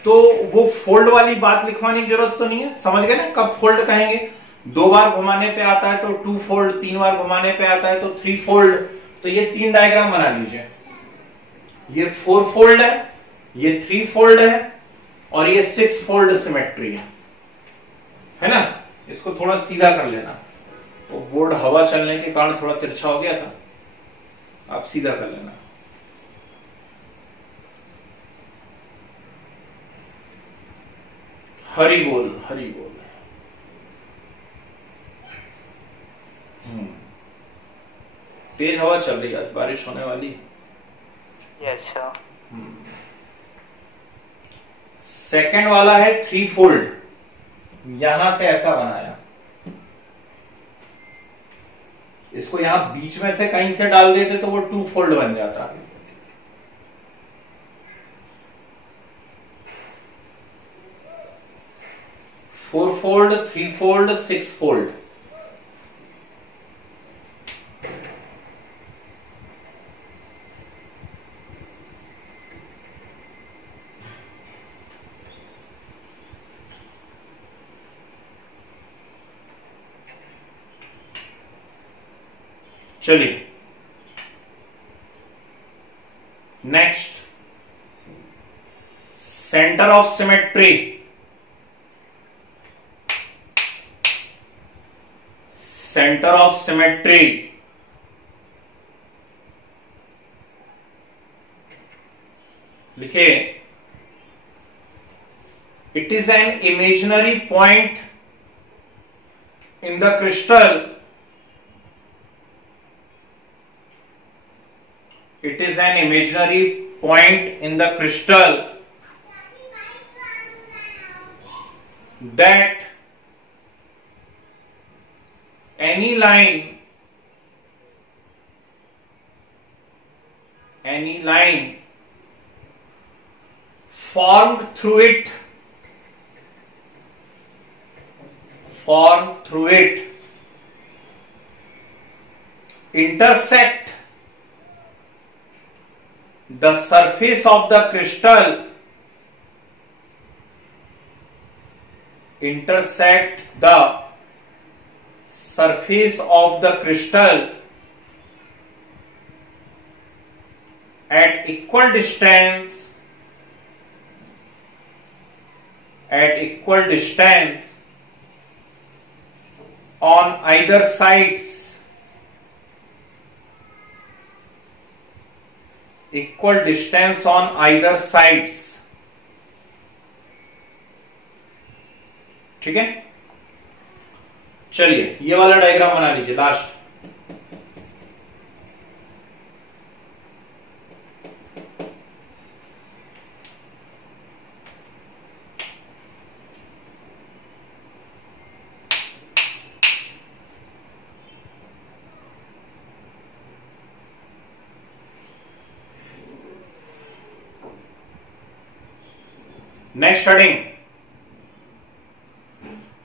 तो वो fold वाली बात लिखवाने की जरूरत तो नहीं है, समझ गए ना। कब फोल्ड कहेंगे, 2 बार घुमाने पे आता है तो 2 फोल्ड, 3 बार घुमाने पे आता है तो 3 फोल्ड। तो ये 3 डायग्राम बना लीजिए। ये 4 फोल्ड है, ये 3 फोल्ड है और ये 6 फोल्ड सिमेट्री है ना। इसको थोड़ा सीधा कर लेना। तो बोर्ड हवा चलने के कारण थोड़ा तिरछा हो गया था, आप सीधा कर लेना। हरि बोल, हरि बोल। तेज हवा चल रही है, आज बारिश होने वाली। Yes sir. सेकेंड वाला है 3 फोल्ड, यहां से ऐसा बनाया, इसको यहां बीच में से कहीं से डाल देते तो वो 2 फोल्ड बन जाता। 4 फोल्ड, 3 फोल्ड, 6 फोल्ड। चलिए next, centre of symmetry. Centre of symmetry लिखिए, it is an imaginary point in the crystal. It is an imaginary point in the crystal that any line formed through it intersect the surface of the crystal at equal distance at equal distance on either sides, equal distance on either sides. ठीक है, चलिए ये वाला diagram बना लीजिए last. Next heading,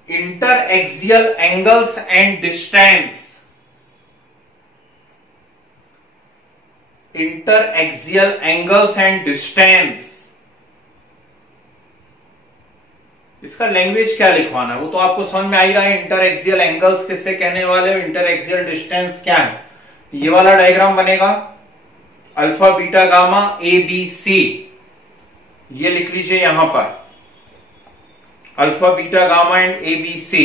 interaxial angles and distance. Interaxial angles and distance. इसका language क्या लिखवाना है वो तो आपको समझ में आएगा. इंटरएक्सियल एंगल्स किससे कहने वाले हो, इंटरएक्सियल डिस्टेंस क्या है. ये वाला डायग्राम बनेगा alpha beta gamma A B C. ये लिख लीजिए यहां पर alpha beta gamma and A B C.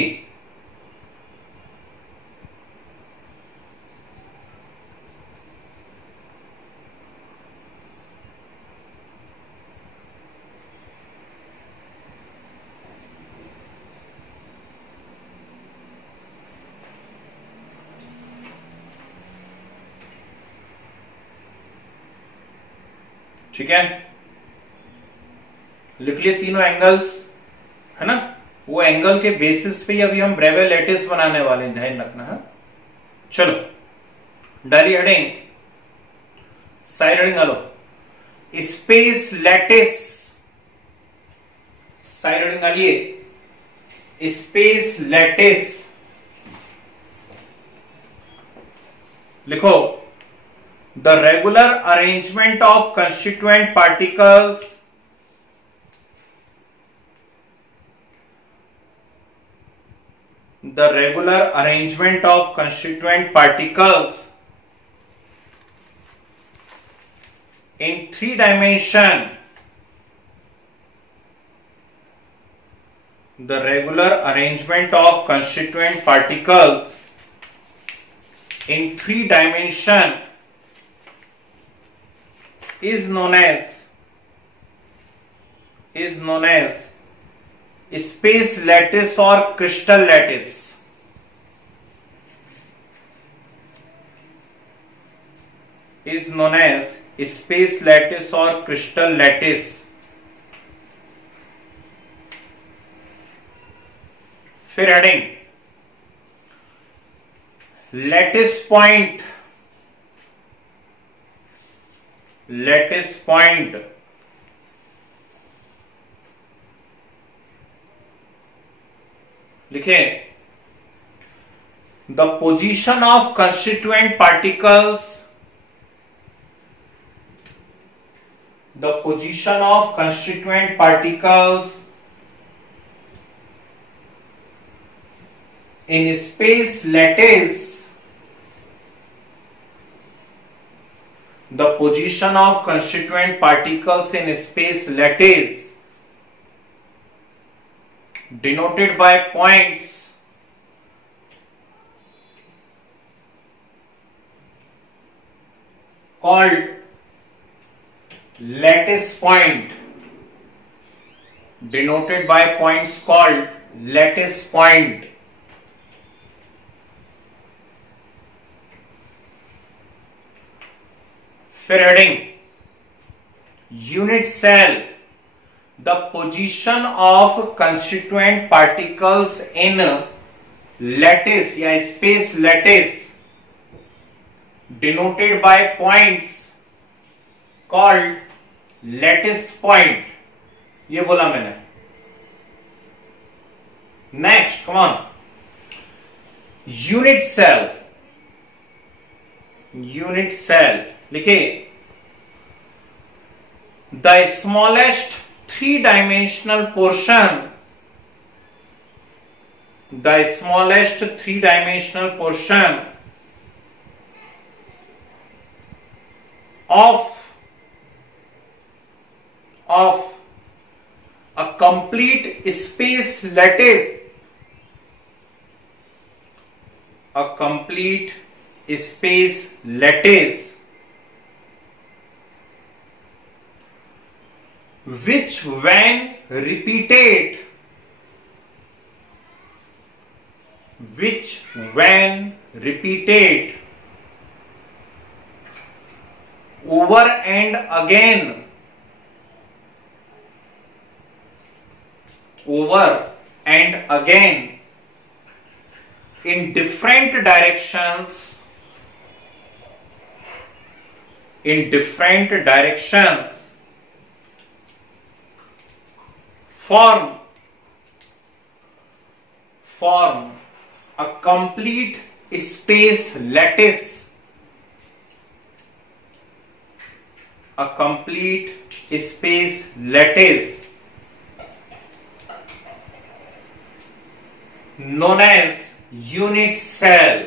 ठीक है, लिख लिए तीनों एंगल्स है ना. वो एंगल के बेसिस पे अभी हम ब्रेवे लैटिस बनाने वाले हैं, ध्यान रखना है. चलो डायरी हेडिंग, साइड हेडिंग आलो, स्पेस लैटिस. साइड हेडिंग आलिए, स्पेस लैटिस. लिखो, the regular arrangement of constituent particles the regular arrangement of constituent particles in 3 dimension, the regular arrangement of constituent particles in 3 dimension is known as space lattice or crystal lattice. Is known as space lattice or crystal lattice. फिर heading, lattice point. Lattice point. लिखे, the position of constituent particles, the position of constituent particles in space lattice, the position of constituent particles in space lattice denoted by points called lattice point, denoted by points called lattice point. फिर heading, unit cell, the position of constituent particles in lattice या space lattice denoted by points called lattice point. ये बोला मैंने. Next come on, unit cell. Unit cell लिखिए, the smallest 3-dimensional portion, the smallest 3-dimensional portion of a complete space lattice, a complete space lattice which when repeated over and again in different directions form a complete space lattice, known as unit cell,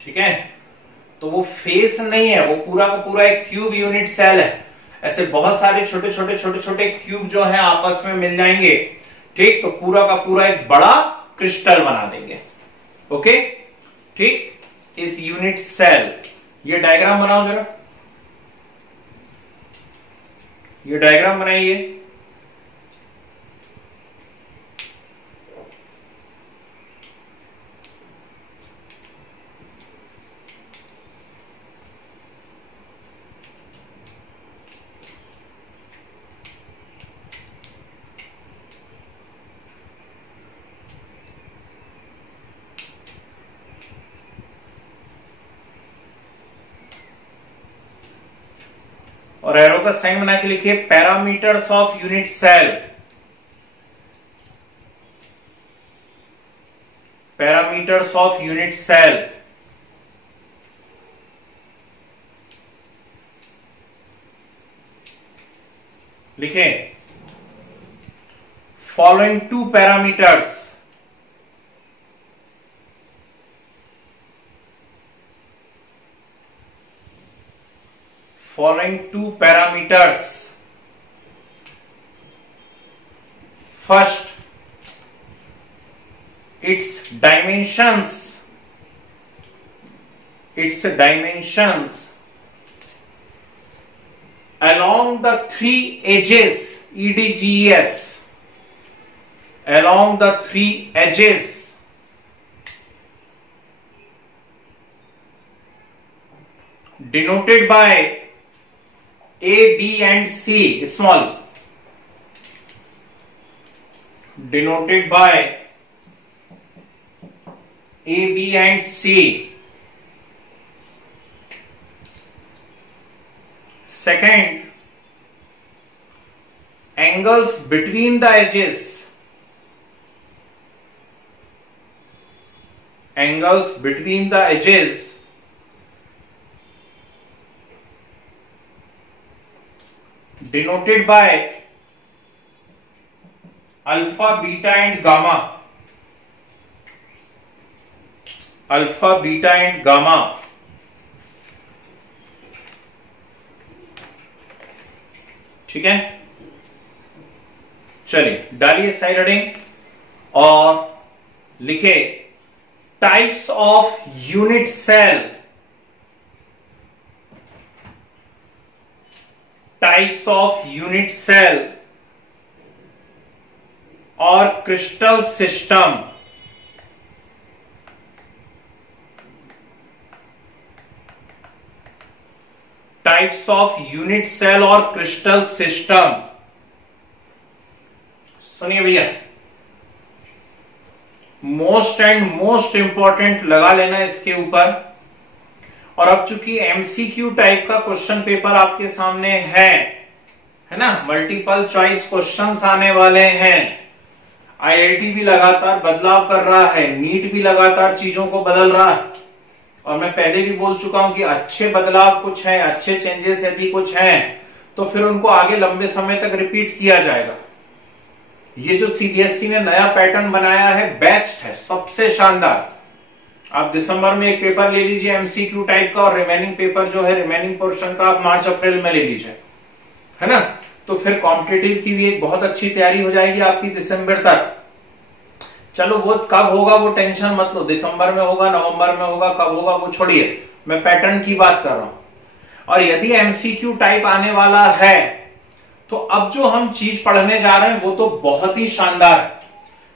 ठीक है। तो वो face नहीं है, वो पूरा का पूरा एक क्यूब यूनिट सेल है। ऐसे बहुत सारे छोटे छोटे क्यूब जो हैं आपस में मिल जाएंगे, ठीक, तो पूरा का पूरा एक बड़ा क्रिस्टल बना देंगे। ओके, ठीक, इस यूनिट सेल, ये डायग्राम बनाओ जरा, ये डायग्राम बनाइए। और एरो का साइन बना के लिखिए parameters of unit cell, parameters of unit cell. लिखें following two parameters, first, its dimensions along the three edges, EDGES, along the three edges denoted by A, B and C, small, denoted by A, B and C. Second, angles between the edges, denoted by alpha, beta and gamma, ठीक है। चलिए डालिए side heading और लिखे types of unit cell, और crystal system. Types of unit cell और crystal system. सुनिए भैया, मोस्ट इंपॉर्टेंट लगा लेना इसके ऊपर। और अब चूंकि एमसीक्यू टाइप का क्वेश्चन पेपर आपके सामने है ना, मल्टीपल चॉइस क्वेश्चंस आने वाले हैं। आईआईटी भी लगातार बदलाव कर रहा है, नीट भी लगातार चीजों को बदल रहा है। और मैं पहले भी बोल चुका हूं कि अच्छे बदलाव कुछ है, अच्छे चेंजेस यदि कुछ हैं तो फिर उनको आगे लंबे समय तक रिपीट किया जाएगा। ये जो सीबीएसई ने नया पैटर्न बनाया है बेस्ट है, सबसे शानदार। आप दिसंबर में एक पेपर ले लीजिए एमसीक्यू टाइप का, और रिमेनिंग पेपर जो है रिमेनिंग पोर्शन का आप मार्च अप्रैल में ले लीजिए, है ना। तो फिर कॉम्पिटिटिव की भी एक बहुत अच्छी तैयारी हो जाएगी आपकी दिसंबर तक। चलो वो कब होगा वो टेंशन मत लो, दिसंबर में होगा, नवंबर में होगा, कब होगा वो छोड़िए, मैं पैटर्न की बात कर रहा हूं। और यदि एमसीक्यू टाइप आने वाला है तो अब जो हम चीज पढ़ने जा रहे हैं वो तो बहुत ही शानदार है,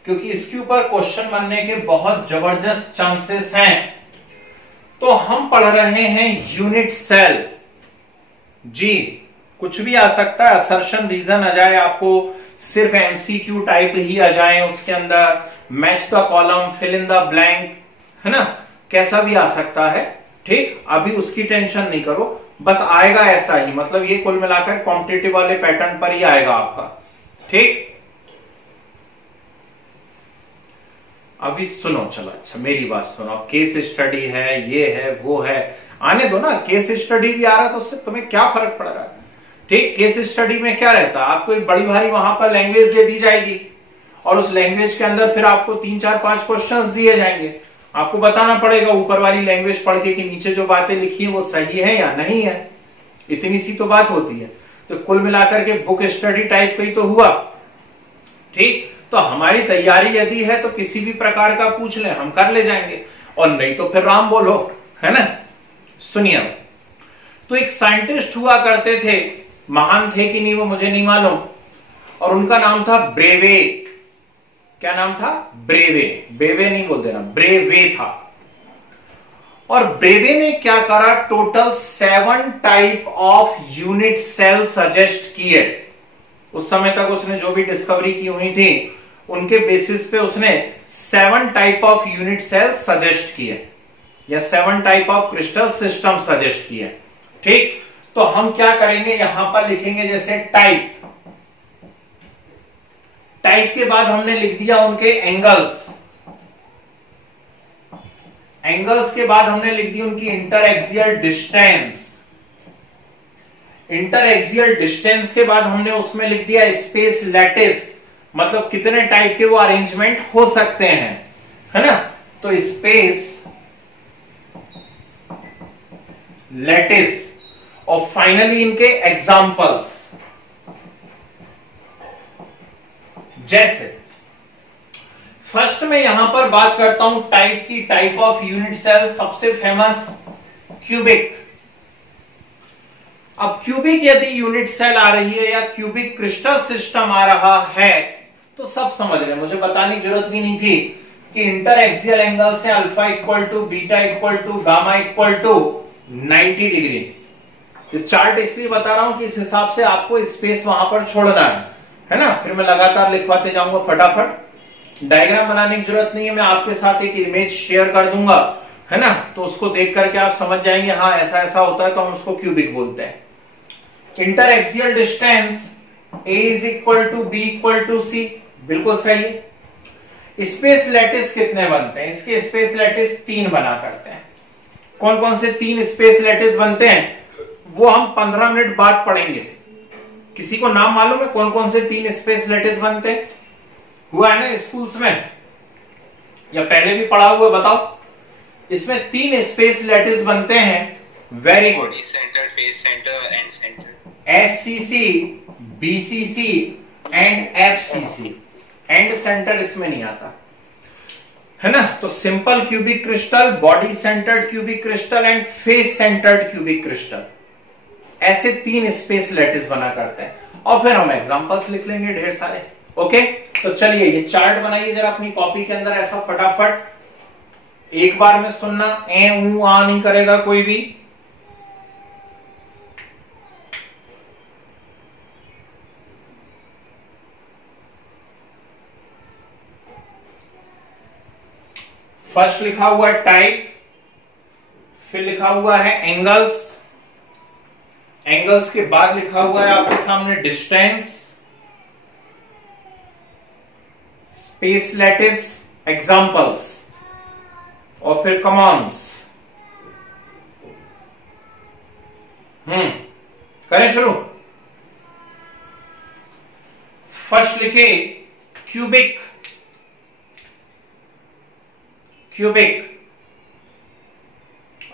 क्योंकि इसके ऊपर क्वेश्चन बनने के बहुत जबरदस्त चांसेस हैं। तो हम पढ़ रहे हैं यूनिट सेल। जी, कुछ भी आ सकता है, असर्शन रीजन आ जाए, आपको सिर्फ एमसीक्यू टाइप ही आ जाए उसके अंदर, match the column, fill in the blank, है ना, कैसा भी आ सकता है। ठीक, अभी उसकी टेंशन नहीं करो, बस आएगा ऐसा ही, मतलब ये कुल मिलाकर कॉम्पिटिटिव वाले पैटर्न पर ही आएगा आपका। ठीक, अभी सुनो, चलो अच्छा मेरी बात सुनो, केस स्टडी है, ये है, वो है, आने दो ना, केस स्टडी भी आ रहा है तो उससे तुम्हें क्या फर्क पड़ रहा है। ठीक, केस स्टडी में क्या रहता है, आपको एक बड़ी भारी वहां पर लैंग्वेज दे दी जाएगी, और उस लैंग्वेज के अंदर फिर आपको 3 4 5 क्वेश्चंस दिए जाएंगे, आपको बताना पड़ेगा ऊपर वाली लैंग्वेज पढ़ के कि नीचे जो बातें लिखी है वो सही है या नहीं है। इतनी सी तो बात होती है। तो कुल मिलाकर के बुक स्टडी टाइप का ही तो हुआ। ठीक, तो हमारी तैयारी यदि है तो किसी भी प्रकार का पूछ ले, हम कर ले जाएंगे, और नहीं तो फिर राम बोलो, है ना। सुनिए, तो एक साइंटिस्ट हुआ करते थे, महान थे कि नहीं वो मुझे नहीं मालूम, और उनका नाम था ब्रेवे। क्या नाम था? ब्रेवे। बेवे नहीं बोल देना, ब्रेवे था। और ब्रेवे ने क्या करा, total 7 type of unit cell suggest किए। उस समय तक उसने जो भी डिस्कवरी की हुई थी उनके बेसिस पे उसने 7 type of unit cell suggest किए, या 7 type of crystal system suggest किए। ठीक, तो हम क्या करेंगे, यहां पर लिखेंगे जैसे टाइप। टाइप के बाद हमने लिख दिया उनके एंगल्स। एंगल्स के बाद हमने लिख दी उनकी इंटरएक्सियल डिस्टेंस। इंटरएक्सियल डिस्टेंस के बाद हमने उसमें लिख दिया स्पेस लैटिस, मतलब कितने टाइप के वो अरेंजमेंट हो सकते हैं, है ना। तो स्पेस लैटिस, और फाइनली इनके एग्जाम्पल्स। जैसे फर्स्ट में यहां पर बात करता हूं टाइप की, टाइप ऑफ यूनिट सेल, सबसे फेमस क्यूबिक। अब क्यूबिक यदि यूनिट सेल आ रही है या क्यूबिक क्रिस्टल सिस्टम आ रहा है तो सब समझ गए, मुझे बताने की जरूरत भी नहीं थी कि इंटर एक्सियल एंगल से alpha equal to beta equal to gamma equal to 90 degree. तो चार्ट इसलिए बता रहा हूं कि इस हिसाब से आपको स्पेस वहां पर छोड़ना है ना। फिर मैं लगातार लिखवाते जाऊंगा फटाफट, डायग्राम बनाने की जरूरत नहीं है, मैं आपके साथ एक इमेज शेयर कर दूंगा, है ना। तो उसको देख करके आप समझ जाएंगे, हाँ ऐसा ऐसा होता है तो हम उसको क्यूबिक बोलते हैं। Interaxial distance A is equal to B equal to C, बिल्कुल सही है। स्पेस लैटिस कितने बनते हैं, इसके स्पेस लैटिस 3 बना करते हैं। कौन कौन से 3 स्पेस लैटिस बनते हैं वो हम 15 मिनट बाद पढ़ेंगे। किसी को नाम मालूम है कौन कौन से 3 स्पेस लैटिस बनते हैं? हुआ है ना स्कूल्स में, या पहले भी पढ़ा हुआ, बताओ। इसमें 3 स्पेस लैटिस बनते हैं। Very good. Body centre, face centre, and centre. SCC, BCC and FCC। And centre इसमें नहीं आता, है ना। तो simple cubic crystal, body centred cubic crystal and face centred cubic crystal, ऐसे 3 स्पेस लैटिस बना करते हैं। और फिर हम एग्जांपल्स लिख लेंगे ढेर सारे। ओके, तो चलिए ये चार्ट बनाइए जरा अपनी कॉपी के अंदर ऐसा फटाफट, एक बार में सुनना, ए ऊ आ नहीं करेगा कोई भी। फर्स्ट लिखा हुआ है टाइप, फिर लिखा हुआ है एंगल्स, एंगल्स के बाद लिखा हुआ है आपके सामने डिस्टेंस, स्पेस लैटिस, एग्जांपल्स, और फिर कमांड्स। करें शुरू। फर्स्ट लिखे cubic, cubic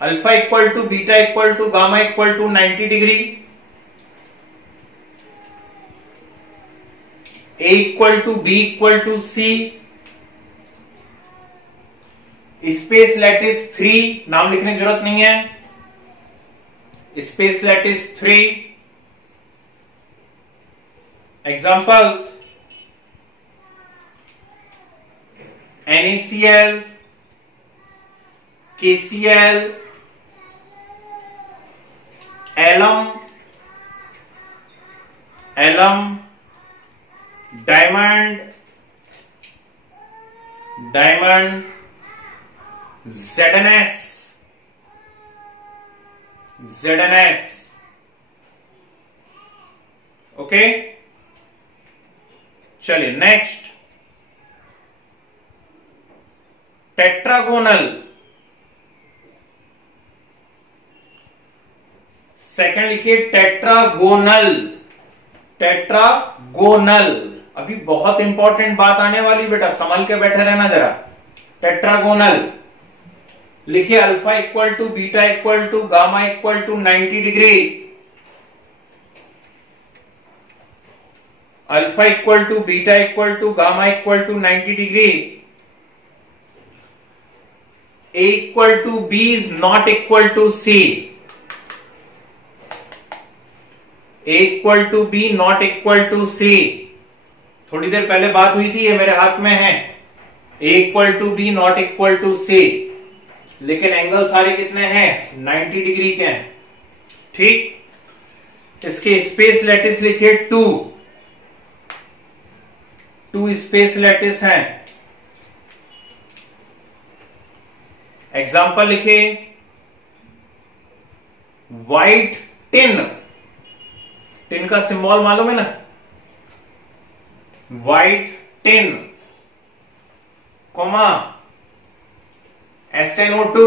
alpha equal to beta equal to gamma equal to 90 degree, A equal to B equal to C, space lattice 3, नाम लिखने की जरूरत नहीं है, space lattice 3, examples NaCl, KCl, alum, diamond, ZnS, okay. चलिए next, tetragonal, second लिखिए tetragonal, अभी बहुत इंपॉर्टेंट बात आने वाली बेटा, संभल के बैठे रहना जरा। टेट्रागोनल लिखिए alpha equal to beta equal to gamma equal to 90 degree, alpha equal to beta equal to gamma equal to 90 degree, A equal to B is not equal to C, A equal to B not equal to C, थोड़ी देर पहले बात हुई थी, ये मेरे हाथ में है, A equal to B not equal to C, लेकिन एंगल सारे कितने हैं, 90 डिग्री के हैं, ठीक। इसके स्पेस लैटिस लिखिए 2 स्पेस लैटिस हैं, एग्जाम्पल लिखिए व्हाइट टिन, टिन का सिंबल मालूम है ना, white tin, comma SnO2,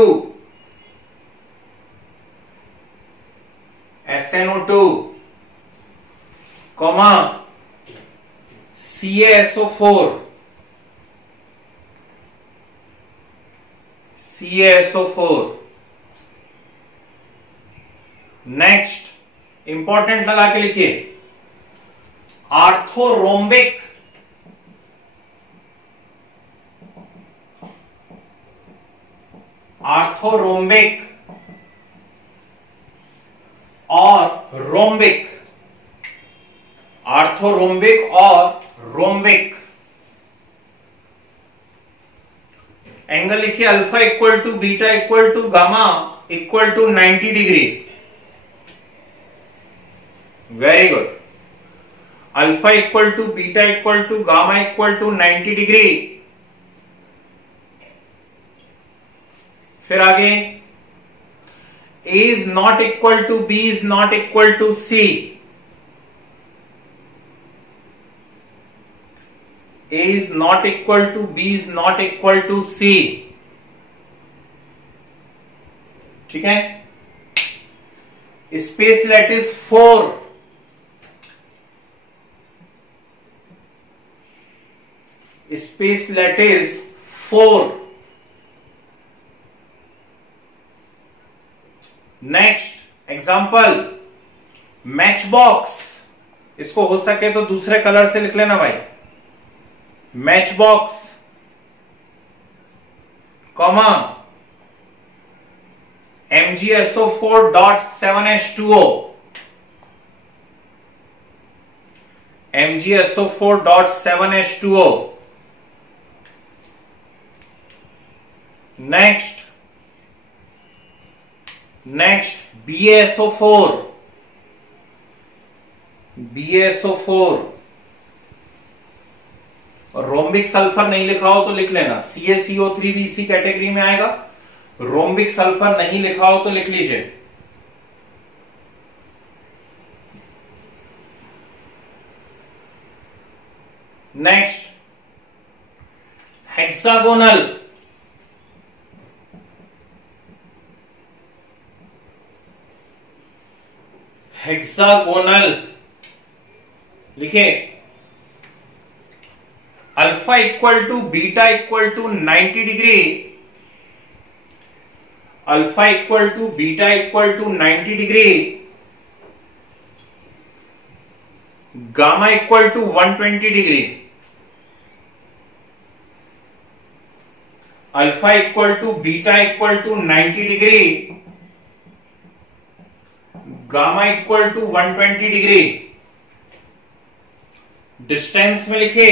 comma CaSO4, next important लगा के लिखिए आर्थोरोम्बिक, और रोम्बिक, आर्थोरोम्बिक और रोम्बिक। एंगल लिखिए alpha equal to beta equal to gamma equal to 90 degree, very good. Alpha equal to beta equal to gamma equal to 90 degree. फिर आगे A is not equal to B is not equal to C, A is not equal to B is not equal to C, ठीक है। Space lattice 4, space lattice 4। Next example match box, इसको हो सके तो दूसरे colour से लिख लेना भाई, match box, comma MgSO4.7H2O, MgSO4.7H2O। Next BaSO4, और रोम्बिक सल्फर नहीं लिखा हो तो लिख लेना, CaCO3 भी इसी कैटेगरी में आएगा। रोम्बिक सल्फर नहीं लिखा हो तो लिख लीजिए। नेक्स्ट हेक्सागोनल, लिखिए alpha equal to beta equal to 90 degree, alpha equal to beta equal to 90 degree, gamma equal to 120 degree, alpha equal to beta equal to 90 degree, gamma equal to 120 degree. Distance में लिखे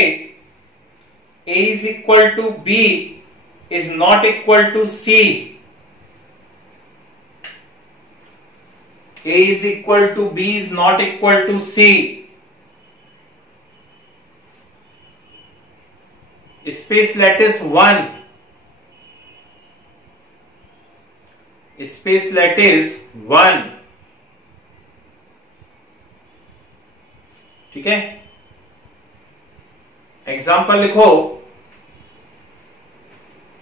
A is equal to B is not equal to C, A is equal to B is not equal to C। Space lattice 1, space lattice 1, ठीक है। Example लिखो,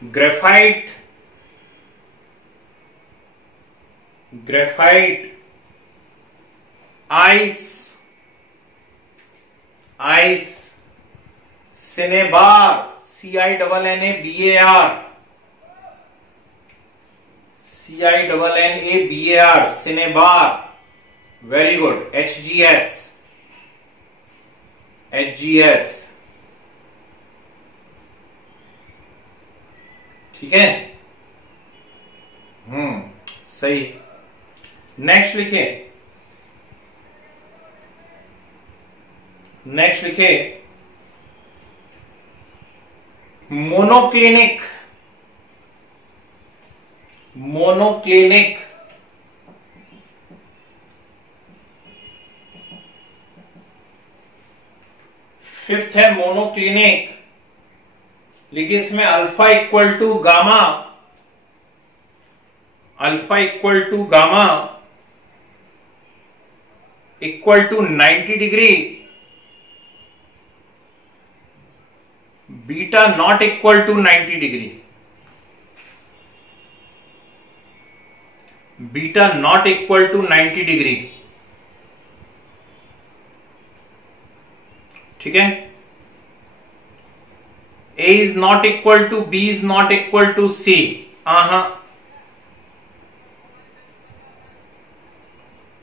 graphite, graphite, ice, ice, cinnabar, CINNABAR, CINNABAR, cinnabar, very good, HGS, HGS, ठीक है। सही। Next लिखे, next लिखे monoclinic, monoclinic, fifth है monoclinic. लिखिए इसमें alpha equal to gamma, alpha equal to gamma equal to 90 degree, beta not equal to 90 degree, beta not equal to 90 degree, ठीक है। A is not equal to B is not equal to C,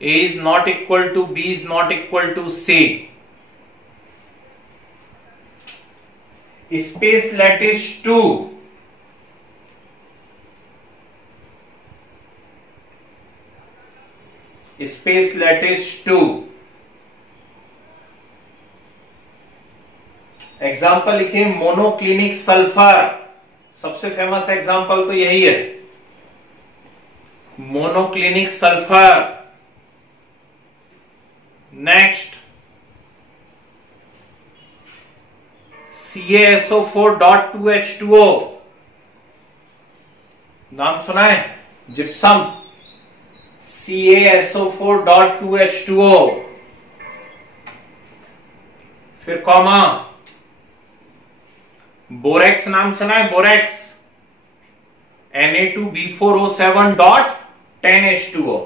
A is not equal to B is not equal to C। Space lattice 2, space lattice 2। Example लिखे monoclinic sulphur, सबसे famous example तो यही है, monoclinic sulphur. Next CaSO4.2H2O, नाम सुना है, gypsum, CaSO4.2H2O, फिर comma, borax नाम सुना है, बोरेक्स, Na2B4O7.10H2O,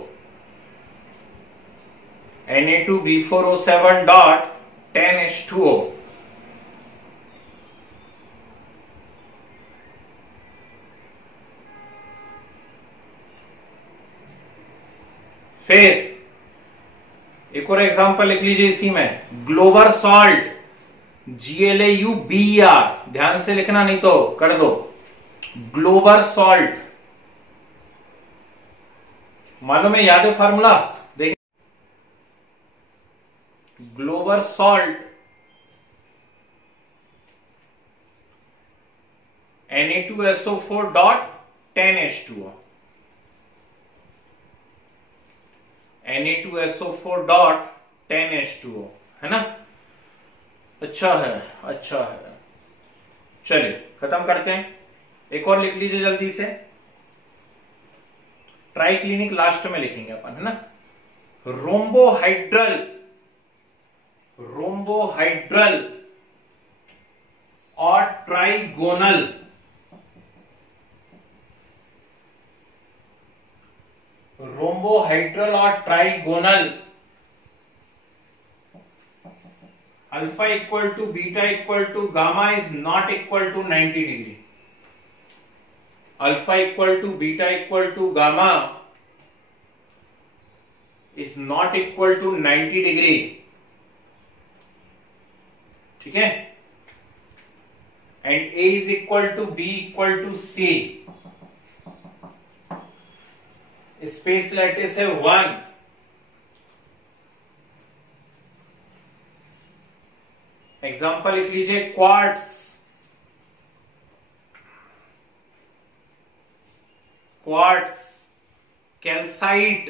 Na2B4O7.10H2O। फिर एक और एग्जांपल लिख लीजिए इसी में, ग्लोबल सॉल्ट, GLAUBER, ध्यान से लिखना नहीं तो कर दो, ग्लोबल सॉल्ट, मालूम है, याद है फार्मूला, देखिए ग्लोबल सॉल्ट Na2SO4.10H2O, Na2SO4.10H2O, है ना। अच्छा है, अच्छा है। चलिए खत्म करते हैं, एक और लिख लीजिए जल्दी से, ट्राइक्लिनिक लास्ट में लिखेंगे अपन, है ना। रोम्बोहाइड्रल, रोम्बोहाइड्रल और ट्राइगोनल, रोम्बोहाइड्रल और trigonal, alpha equal to beta equal to gamma is not equal to 90 degree. Alpha equal to beta equal to gamma is not equal to 90 degree. ठीक है, and A is equal to B equal to C, space lattice है 1, example लिख लीजिए quartz, quartz, calcite,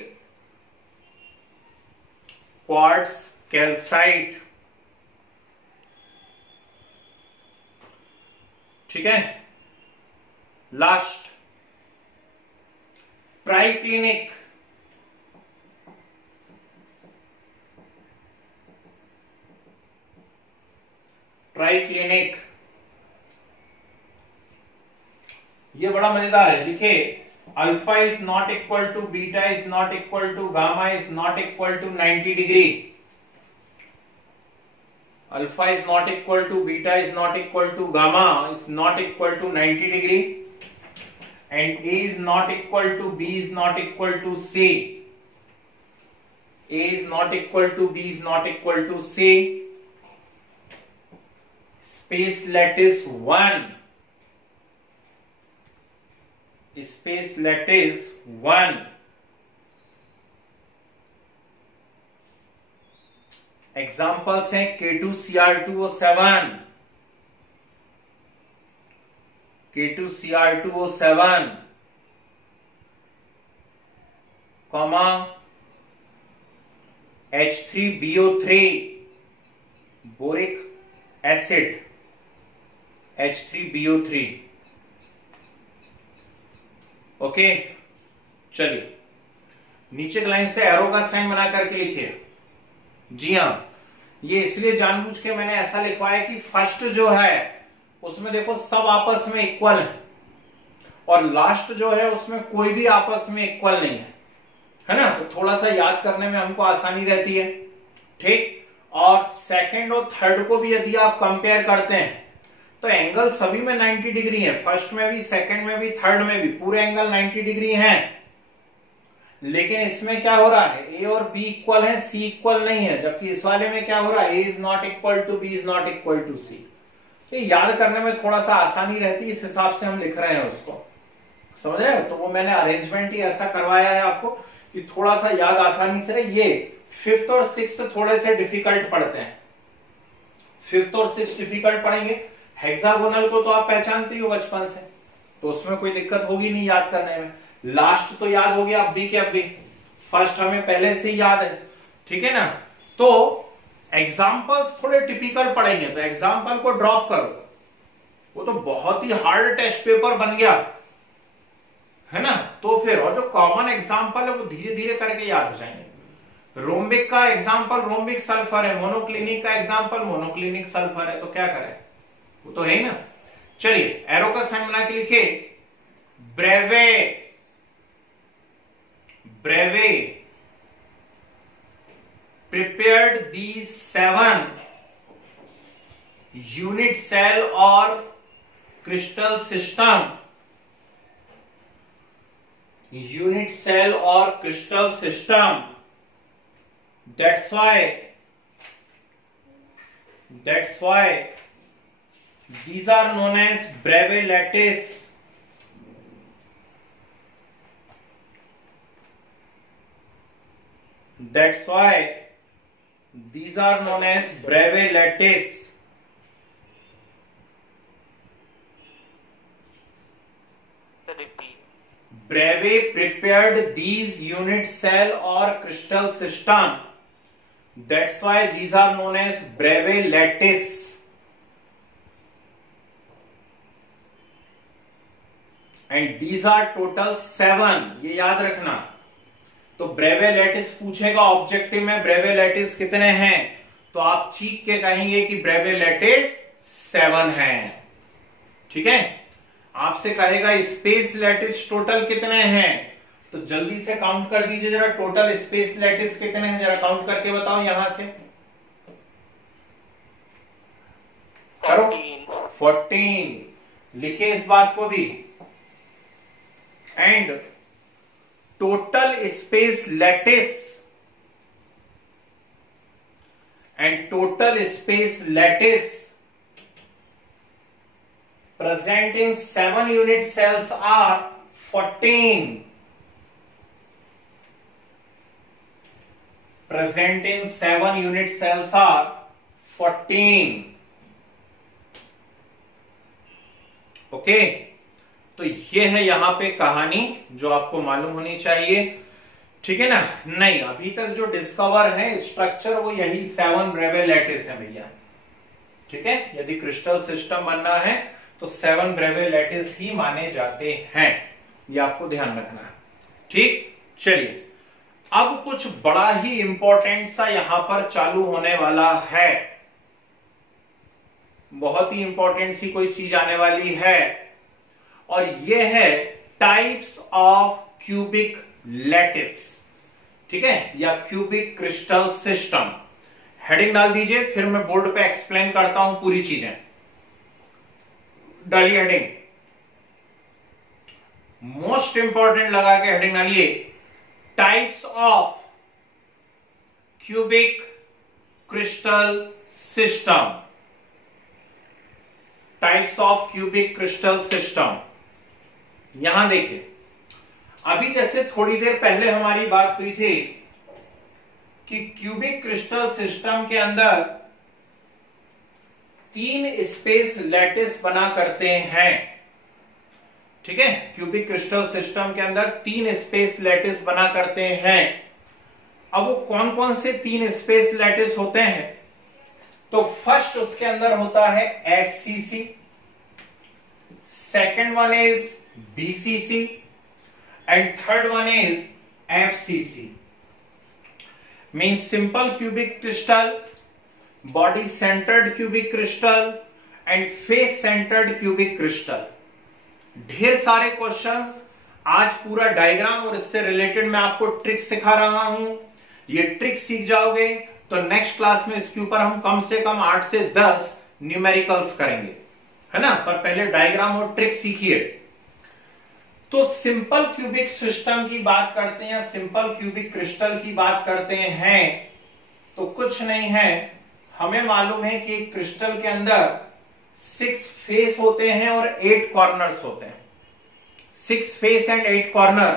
quartz, calcite. ठीक है, last triclinic, triclinic, ये बड़ा मजेदार है। लिखे alpha is not equal to beta is not equal to gamma is not equal to 90 degree. Alpha is not equal to beta is not equal to gamma is not equal to 90 degree and A is not equal to B is not equal to C. A is not equal to B is not equal to C. Space lattice 1. Space lattice 1. Examples हैं K2Cr2O7, K2Cr2O7, comma H3BO3, boric acid, H3BO3। Okay, चलिए नीचे की line से arrow का sign बना करके लिखिए। जी हाँ, ये इसलिए जानबूझ के मैंने ऐसा लिखवाया कि फर्स्ट जो है उसमें देखो सब आपस में इक्वल है और लास्ट जो है उसमें कोई भी आपस में इक्वल नहीं है ना, तो थोड़ा सा याद करने में हमको आसानी रहती है। ठीक, और सेकंड और थर्ड को भी यदि आप कंपेयर करते हैं तो एंगल सभी में 90 डिग्री है, फर्स्ट में भी, सेकंड में भी, थर्ड में भी पूरे एंगल 90 डिग्री हैं। लेकिन इसमें क्या हो रहा है, ए और बी इक्वल है, सी इक्वल नहीं है, जबकि इस वाले में क्या हो रहा है, A is not equal to B is not equal to C. तो याद करने में थोड़ा सा आसानी रहती है, इस हिसाब से हम लिख रहे हैं उसको, समझ रहे हो। तो वो मैंने अरेंजमेंट ही ऐसा करवाया है आपको कि थोड़ा सा याद आसानी से रहे। ये फिफ्थ और सिक्स्थ थोड़े से डिफिकल्ट पढ़ते हैं, फिफ्थ और सिक्स्थ डिफिकल्ट पढ़ेंगे। हेक्सागोनल को तो आप पहचानते ही हो बचपन से, तो उसमें कोई दिक्कत होगी नहीं याद करने में। लास्ट तो याद हो गया अब भी के अब भी, फर्स्ट हमें पहले से ही याद है, ठीक है ना। तो एग्जाम्पल्स थोड़े टिपिकल पढ़ेंगे, तो एग्जाम्पल को ड्रॉप करो, वो तो बहुत ही हार्ड टेस्ट पेपर बन गया है ना। तो फिर और जो कॉमन एग्जाम्पल है वो धीरे धीरे करके याद हो जाएंगे। रोम्बिक का एग्जाम्पल रोम्बिक सल्फर है, मोनोक्लिनिक का एग्जाम्पल मोनोक्लिनिक सल्फर है, तो क्या करें, वो तो है ही ना। चलिए एरो का साइन बना के लिखे, ब्रेवे, ब्रेवे prepared these 7 unit cell or crystal system, unit cell or crystal system, that's why these are known as Breve lattice, that's why these are known as Breve lattice. Breve prepared these unit cell or crystal system. That's why these are known as Breve lattice. And these are total 7. ये याद रखना। तो ब्रेवे lattice पूछेगा objective में, ब्रेवे lattice कितने हैं, तो आप चीख के कहेंगे कि ब्रेवे लैटिस 7 हैं, ठीक है। आपसे कहेगा स्पेस लैटिस टोटल कितने हैं, तो जल्दी से काउंट कर दीजिए जरा, टोटल स्पेस लैटिस कितने हैं, जरा काउंट करके बताओ यहां से। करो 14, लिखिए इस बात को भी, and total space lattice presenting 7 unit cells are 14. Presenting 7 unit cells are 14. Okay, तो ये है यहां पे कहानी जो आपको मालूम होनी चाहिए, ठीक है ना। नहीं, अभी तक जो डिस्कवर है स्ट्रक्चर वो यही 7 ब्रेवे लैटिस है भैया, ठीक है। यदि क्रिस्टल सिस्टम बनना है तो 7 ब्रेवे लैटिस ही माने जाते हैं, ये आपको ध्यान रखना है, ठीक। चलिए, अब कुछ बड़ा ही इंपॉर्टेंट सा यहां पर चालू होने वाला है, बहुत ही इंपॉर्टेंट सी कोई चीज आने वाली है, और यह है टाइप्स ऑफ क्यूबिक लैटिस, ठीक है, या क्यूबिक क्रिस्टल सिस्टम। हेडिंग डाल दीजिए, फिर मैं बोर्ड पे एक्सप्लेन करता हूं पूरी चीजें। डालिए हेडिंग, मोस्ट इंपॉर्टेंट लगा के हेडिंग डालिए, types of cubic crystal system. Types of cubic crystal system. यहां देखिए, अभी जैसे थोड़ी देर पहले हमारी बात हुई थी कि क्यूबिक क्रिस्टल सिस्टम के अंदर 3 स्पेस लैटिस बना करते हैं, ठीक है। क्यूबिक क्रिस्टल सिस्टम के अंदर 3 स्पेस लैटिस बना करते हैं। अब वो कौन कौन से 3 स्पेस लैटिस होते हैं? तो फर्स्ट उसके अंदर होता है SCC, second one is BCC and third one is FCC। Means simple cubic crystal, body centred cubic crystal and face centred cubic crystal. ढेर सारे क्वेश्चंस, आज पूरा डायग्राम और इससे रिलेटेड मैं आपको ट्रिक सिखा रहा हूं। ये ट्रिक सीख जाओगे तो नेक्स्ट क्लास में इसके ऊपर हम कम से कम 8 से 10 न्यूमेरिकल्स करेंगे, है ना। पर पहले डायग्राम और ट्रिक सीखिए। तो सिंपल क्यूबिक सिस्टम की बात करते हैं, सिंपल क्यूबिक क्रिस्टल की बात करते हैं, तो कुछ नहीं है, हमें मालूम है कि क्रिस्टल के अंदर 6 फेस होते हैं और 8 कॉर्नर्स होते हैं। 6 फेस एंड 8 कॉर्नर।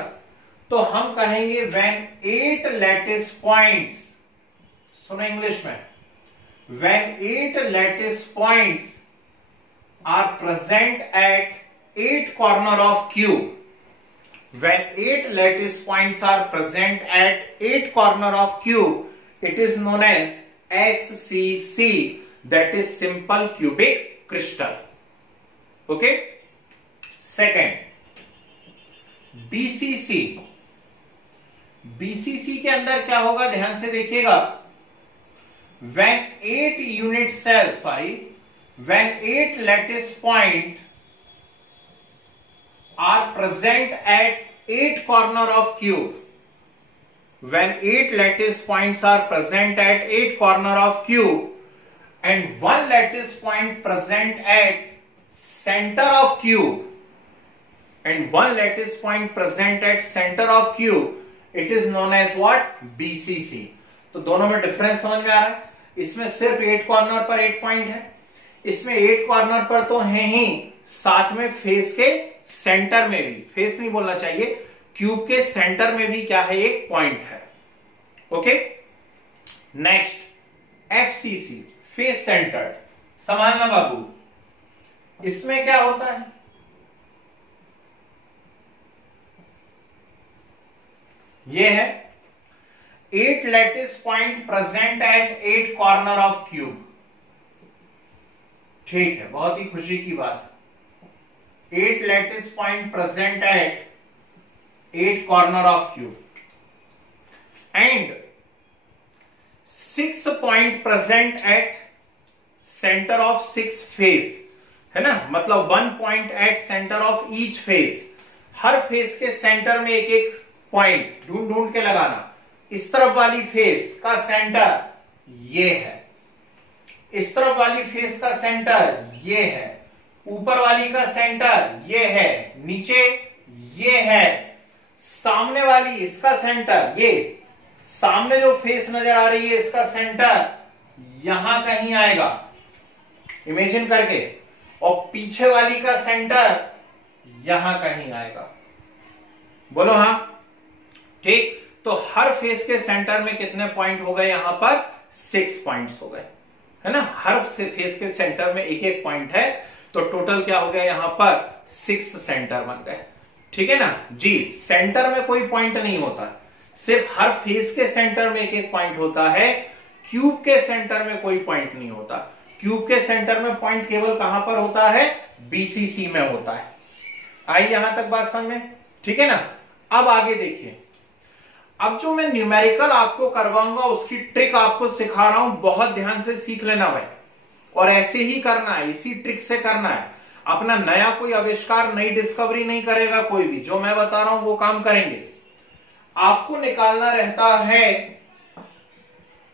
तो हम कहेंगे व्हेन 8 लैटिस पॉइंट्स, सुनो इंग्लिश में, when 8 lattice points are present at 8 corner of cube, when 8 lattice points are present at 8 corner of cube, it is known as SCC, that is simple cubic crystal. Okay. Second, BCC। BCC के अंदर क्या होगा, ध्यान से देखिएगा, when 8 unit cells, when 8 lattice point are present at 8 corner of cube, when 8 lattice points are present at 8 corner of cube and 1 lattice point present at center of cube and 1 lattice point present at center of cube, it is known as what? BCC। तो दोनों में difference समझ में आ रहा है। इसमें सिर्फ 8 corner पर 8 पॉइंट है, इसमें 8 कॉर्नर पर तो है ही, साथ में फेस के सेंटर में भी, फेस नहीं बोलना चाहिए, क्यूब के सेंटर में भी क्या है, एक पॉइंट है। Okay. Next, FCC, face centred. समझना बाबू, इसमें क्या होता है, ये है 8 lattice point present at 8 corner of cube. ठीक है, बहुत ही खुशी की बात है। 8 lattice point present at 8 corner of cube and 6 point present at center of 6 face, है ना। मतलब 1 point at center of each face। Her face के सेंटर में एक एक पॉइंट ढूंढ ढूंढ के लगाना। इस तरफ वाली फेस का सेंटर ये है, इस तरफ वाली फेस का सेंटर ये है, ऊपर वाली का सेंटर ये है, नीचे ये है सामने वाली, इसका सेंटर, ये सामने जो फेस नजर आ रही है इसका सेंटर यहां कहीं आएगा, इमेजिन करके, और पीछे वाली का सेंटर यहां कहीं आएगा। बोलो हां, ठीक। तो हर फेस के सेंटर में कितने पॉइंट हो गए? यहां पर 6 पॉइंट्स हो गए, है ना। हर से फेस के सेंटर में एक एक पॉइंट है, तो टोटल क्या हो गया? यहां पर 6 सेंटर बन गए, ठीक है ना जी। सेंटर में कोई पॉइंट नहीं होता, सिर्फ हर फेस के सेंटर में एक एक पॉइंट होता है। क्यूब के सेंटर में कोई पॉइंट नहीं होता। क्यूब के सेंटर में पॉइंट केवल कहां पर होता है? बीसीसी में होता है। आई यहां तक बात समझ में, ठीक है ना। अब आगे देखिए, अब जो मैं न्यूमेरिकल आपको करवाऊंगा उसकी ट्रिक आपको सिखा रहा हूं, बहुत ध्यान से सीख लेना भाई, और ऐसे ही करना है, इसी ट्रिक से करना है। अपना नया कोई आविष्कार, नई डिस्कवरी नहीं करेगा कोई भी, जो मैं बता रहा हूं वो काम करेंगे। आपको निकालना रहता है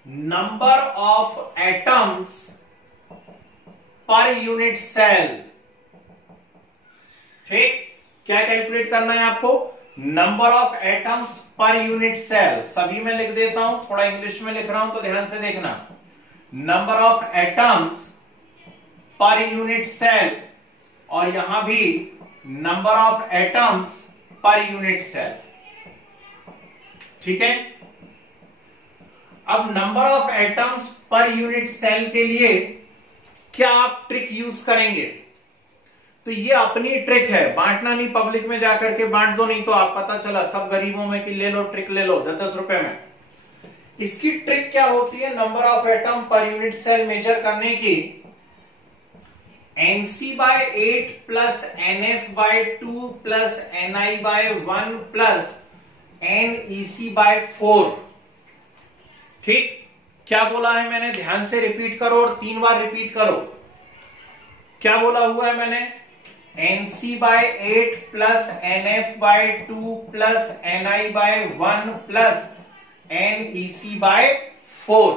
number of atoms per unit cell, ठीक। क्या कैलकुलेट करना है आपको? Number of atoms per unit cell. सभी में लिख देता हूं, थोड़ा इंग्लिश में लिख रहा हूं तो ध्यान से देखना। Number of atoms per unit cell, और यहां भी number of atoms per unit cell, ठीक है। अब number of atoms per unit cell के लिए क्या आप ट्रिक यूज करेंगे? तो ये अपनी ट्रिक है, बांटना नहीं, पब्लिक में जाकर के बांट दो, नहीं तो आप पता चला सब गरीबों में कि ले लो ट्रिक, ले लो 10-10 रुपए में। इसकी ट्रिक क्या होती है number of atom per unit cell measure करने की? Nc/8 plus Nf/2 plus Ni/1 plus Nec/4, ठीक। क्या बोला है मैंने? ध्यान से रिपीट करो और 3 बार रिपीट करो। क्या बोला हुआ है मैंने? Nc/8 plus Nf/2 plus Ni/1 plus Nec/4।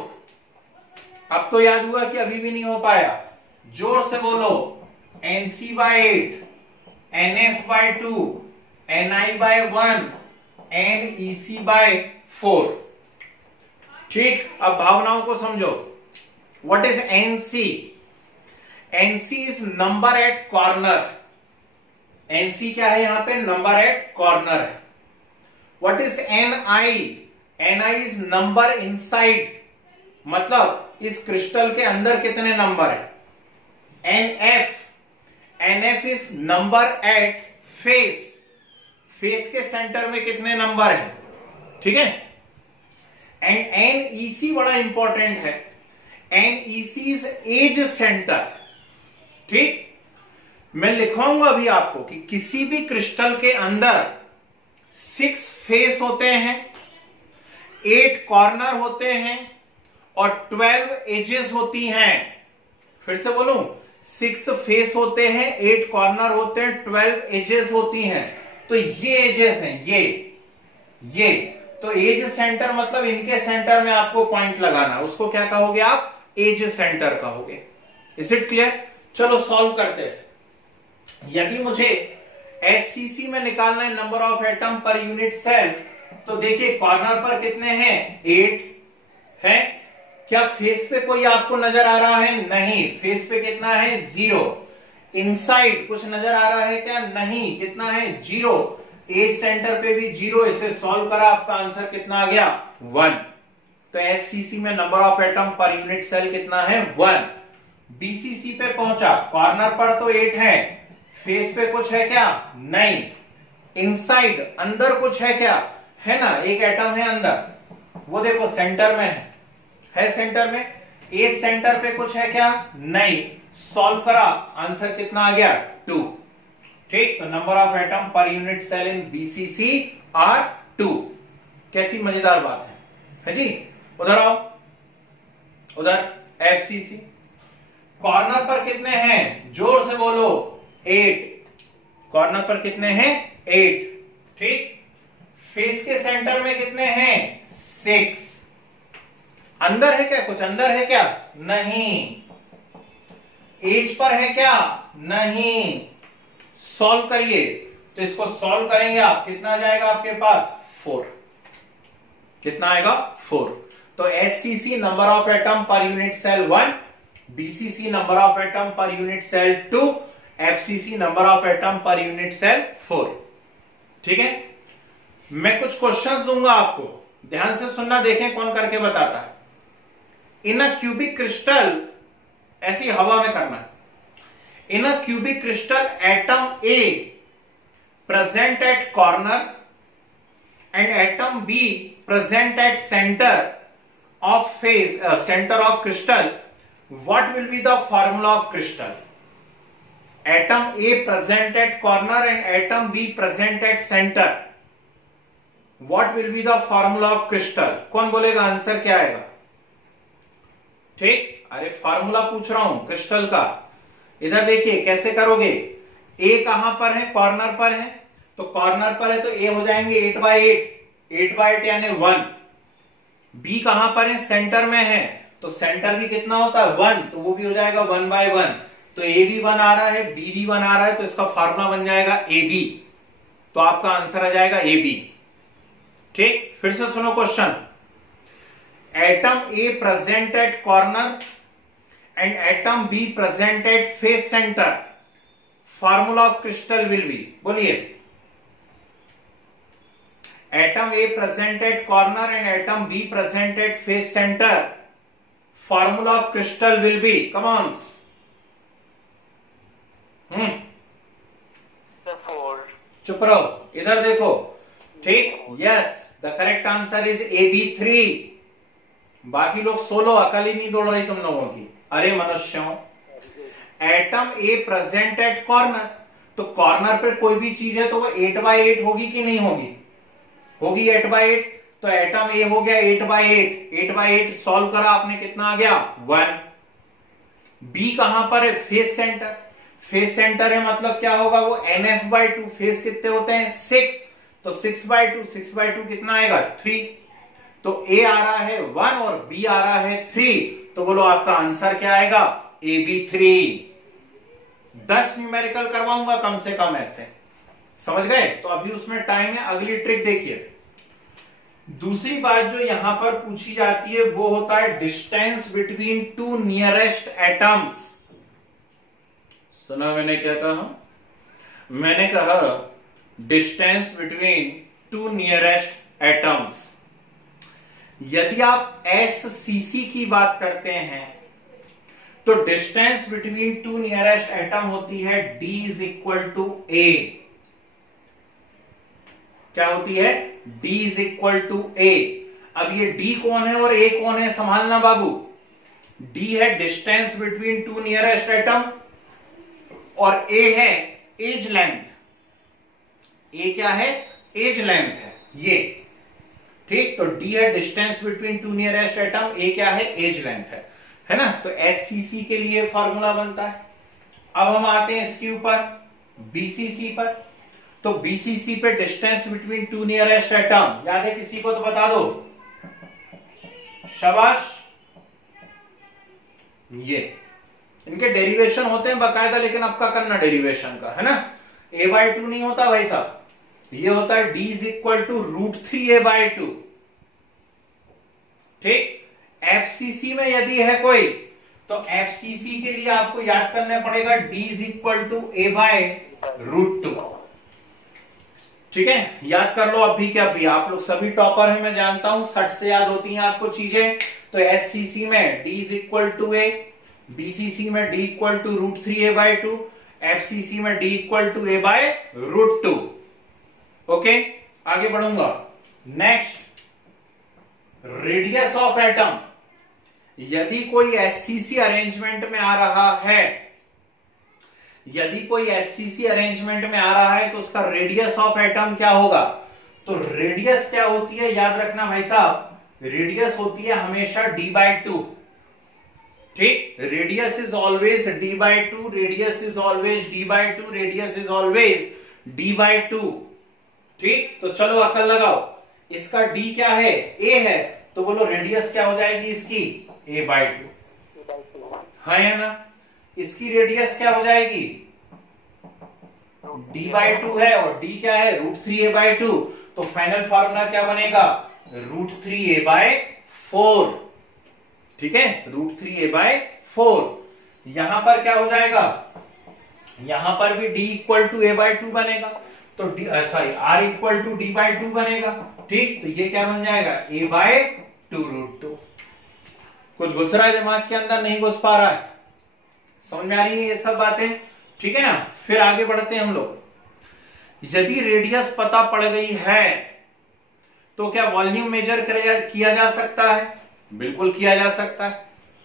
अब तो याद हुआ कि अभी भी नहीं हो पाया? जोर से बोलो, Nc/8 Nf/2 Ni/1 Nec/4, ठीक। अब भावनाओं को समझो। What is Nc? Nc is number at corner. Nc क्या है? यहां पे नंबर एट कॉर्नर है। What is Ni? Ni is number inside, मतलब इस क्रिस्टल के अंदर कितने नंबर है। Nf is number at face, face के सेंटर में कितने नंबर है, ठीक है। एंड Nec बड़ा इंपॉर्टेंट है, Nec इज एज सेंटर, ठीक। मैं लिखवाऊंगा अभी आपको कि किसी भी क्रिस्टल के अंदर 6 फेस होते हैं, 8 कॉर्नर होते हैं और 12 एजेस होती हैं। फिर से बोलूं, 6 फेस होते हैं, 8 कॉर्नर होते हैं, 12 एजेस होती हैं। तो ये एजेस हैं, ये तो एज सेंटर मतलब इनके सेंटर में आपको पॉइंट लगाना, उसको क्या कहोगे आप? एज सेंटर कहोगे। Is it clear? चलो सॉल्व करते हैं। यदि मुझे एससीसी में निकालना है number of atom per unit cell, तो देखिए कॉर्नर पर कितने हैं? 8 है। क्या फेस पे कोई आपको नजर आ रहा है? नहीं। फेस पे कितना है? 0। इनसाइड कुछ नजर आ रहा है क्या? नहीं। कितना है? 0। एज सेंटर पे भी 0। इसे सॉल्व करा, आपका आंसर कितना आ गया? 1। तो एससीसी में number of atom per unit cell कितना है? 1। बीसीसी पे पहुंचा, कॉर्नर पर तो 8 है, फेस पे कुछ है क्या? नहीं। इनसाइड अंदर कुछ है क्या? है ना, एक एटम है अंदर, वो देखो सेंटर में है सेंटर में। एज सेंटर पे कुछ है क्या? नहीं। सॉल्व करा, आंसर कितना आ गया? 2। ठीक। तो number of atom per unit cell in BCC are 2। कैसी मजेदार बात है जी। उधर आओ, उधर एफसीसी कॉर्नर पर कितने हैं? जोर से बोलो, 8। कॉर्नर पर कितने हैं? 8। ठीक। फेस के सेंटर में कितने हैं? 6। अंदर है क्या? कुछ अंदर है क्या? नहीं। एज पर है क्या? नहीं। सॉल्व करिए। तो इसको सॉल्व करेंगे आप, कितना आ जाएगा आपके पास 4। कितना आएगा 4। तो SCC number of atom per unit cell 1, BCC number of atom per unit cell 2, FCC number of atom per unit cell 4। ठीक है, मैं कुछ क्वेश्चंस दूंगा आपको, ध्यान से सुनना, देखें कौन करके बताता है। इन अ क्यूबिक क्रिस्टल, ऐसी हवा में करना, in a cubic crystal atom A present at corner and atom B present at center of phase, center of crystal, what will be the formula of crystal? Atom A present at corner and atom B present at center, what will be the formula of crystal? कौन बोलेगा answer क्या आएगा? ठीक, अरे formula पूछ रहा हूं crystal का। इधर देखिए कैसे करोगे, A कहां पर है, कॉर्नर पर है, तो कॉर्नर पर है तो ए हो जाएंगे 8/8, 8/8 यानी 1। बी कहां पर है, सेंटर में है, तो सेंटर भी कितना होता है 1, तो वो भी हो जाएगा 1/1। तो ए भी 1 आ रहा है, बी भी 1 आ रहा है, तो इसका फार्मूला बन जाएगा ए बी। तो आपका आंसर आ जाएगा ए बी। ठीक, फिर से सुनो question. Atom A present at corner and atom be present at face centre, formula of crystal will be, बोलिए। Atom A present at corner and atom B present at face center, formula of crystal will be, come on. 4। चुप रहो, इधर देखो। ठीक, yes, the correct answer is AB3। बाकी लोग 16, अकल ही नहीं दौड़ रही तुम लोगों की। अरे मनुष्यों, atom A present at corner, तो कॉर्नर पर कोई भी चीज है तो वो 8/8 होगी कि नहीं होगी? होगी 8/8। तो एटम ए हो गया 8/8, 8/8 सॉल्व करा आपने, कितना आ गया 1। बी कहां पर है, फेस सेंटर, फेस सेंटर है मतलब क्या होगा वो NF/2, फेस कितने होते हैं 6, तो 6/2, 6/2 कितना आएगा 3। तो ए आ रहा है 1 और बी आ रहा है 3, तो बोलो आपका आंसर क्या आएगा AB3। 10 न्यूमेरिकल करवाऊंगा कम से कम ऐसे, समझ गए? तो अभी उसमें टाइम है, अगली ट्रिक देखिए। दूसरी बात जो यहां पर पूछी जाती है वो होता है डिस्टेंस बिटवीन 2 नियरेस्ट एटम्स। सुना मैंने क्या कहा? मैंने कहा डिस्टेंस बिटवीन 2 नियरेस्ट एटम्स। यदि आप SCC की बात करते हैं तो डिस्टेंस बिटवीन 2 नियरेस्ट एटम होती है D = A। क्या होती है? D = A। अब ये D कौन है और A कौन है, संभालना बाबू। D है डिस्टेंस बिटवीन 2 नियरेस्ट एटम और A है एज लेंथ। A क्या है? एज लेंथ है ये। ठीक, तो D है distance between 2 nearest atom, A क्या है? एज लेंथ है ना? तो SCC के लिए फॉर्मूला बनता है। अब हम आते हैं इसके ऊपर BCC पर। तो BCC पे डिस्टेंस बिटवीन 2 नियरेस्ट एटम याद है किसी को तो बता दो, शाबाश। ये इनके डेरिवेशन होते हैं बकायदा, लेकिन आपका करना डेरिवेशन का है ना। A/2 नहीं होता भाई साहब, ये होता है D = √3A/2। ठीक, FCC में यदि है कोई तो FCC के लिए आपको याद करना पड़ेगा D = A/√2। ठीक है, याद कर लो अब भी क्या भी, आप लोग सभी टॉपर हैं मैं जानता हूं, सट से याद होती हैं आपको चीजें। तो SCC में D = A, BCC में D = √3A/2, FCC में D = A/√2। ओके, आगे बढ़ूंगा। Next, radius of atom. यदि कोई SCC अरेंजमेंट में आ रहा है, यदि कोई SCC अरेंजमेंट में आ रहा है तो उसका रेडियस ऑफ एटम क्या होगा? तो रेडियस क्या होती है याद रखना भाई साहब, रेडियस होती है हमेशा D/2। ठीक, radius is always D/2, radius is always D/2, radius is always D/2। ठीक, तो चलो अकल लगाओ, इसका D क्या है? A है, तो बोलो रेडियस क्या हो जाएगी इसकी? A/2। हाँ या ना? इसकी रेडियस क्या हो जाएगी? d/2 है और d क्या है, √3a/2, तो फाइनल फार्मूला क्या बनेगा, √3a/4। ठीक है, √3a/4। यहां पर क्या हो जाएगा, यहां पर भी d = a/2 बनेगा, तो r = d/2 बनेगा। ठीक, तो ये क्या बन जाएगा, a/2√2। कुछ घुस रहा है दिमाग के अंदर, नहीं घुस पा रहा है, समझ में आ रही है ये सब बातें? ठीक है ना। फिर आगे बढ़ते हैं हम लोग। यदि रेडियस पता पड़ गई है तो क्या वॉल्यूम मेजर किया जा सकता है? बिल्कुल किया जा सकता है।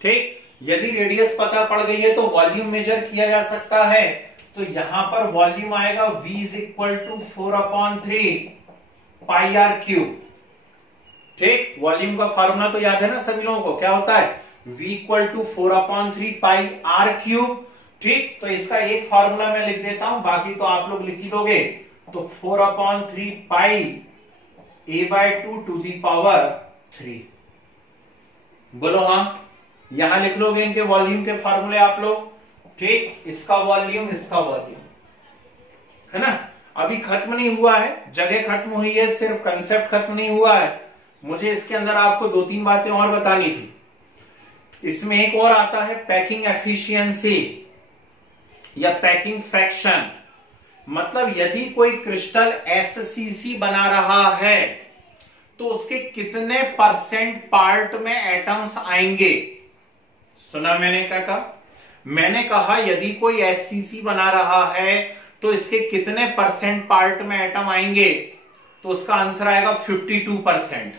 ठीक, यदि रेडियस पता पड़ गई है तो वॉल्यूम मेजर किया जा सकता है। तो यहां पर वॉल्यूम आएगा V = 4/3 πr³। ठीक, वॉल्यूम का फार्मूला तो याद है ना सभी लोगों को, क्या होता है, V = 4/3 πr³। ठीक, तो इसका एक फार्मूला मैं लिख देता हूं, बाकी तो आप लोग लिख ही लोगे। तो 4/3 पाई a/2⁻3। बोलो हाँ, यहां लिख लोगे इनके वॉल्यूम के फार्मूले आप लोग। ठीक, इसका वॉल्यूम, इसका वॉल्यूम, है ना। अभी खत्म नहीं हुआ है, जगह खत्म हुई है, सिर्फ कंसेप्ट खत्म नहीं हुआ है। मुझे इसके अंदर आपको 2-3 बातें और बतानी थी। इसमें एक और आता है पैकिंग एफिशिएंसी या पैकिंग फ्रैक्शन। मतलब यदि कोई क्रिस्टल SCC बना रहा है तो उसके कितने % पार्ट में एटम्स आएंगे। सुना मैंने क्या कहा, मैंने कहा यदि कोई SCC बना रहा है तो इसके कितने % पार्ट में एटम आएंगे, तो उसका आंसर आएगा 52%।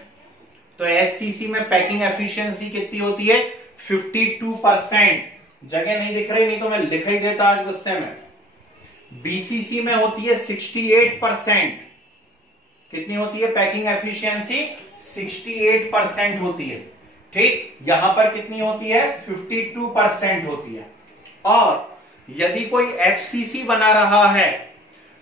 तो SCC में पैकिंग एफिशिएंसी कितनी होती है, 52%। जगह नहीं दिख रही, नहीं तो मैं लिख ही देता आज गुस्से में। BCC में होती है 68%। कितनी होती है पैकिंग एफिशिएंसी, 68% होती है। ठीक, यहां पर कितनी होती है, 52% होती है। और यदि कोई FCC बना रहा है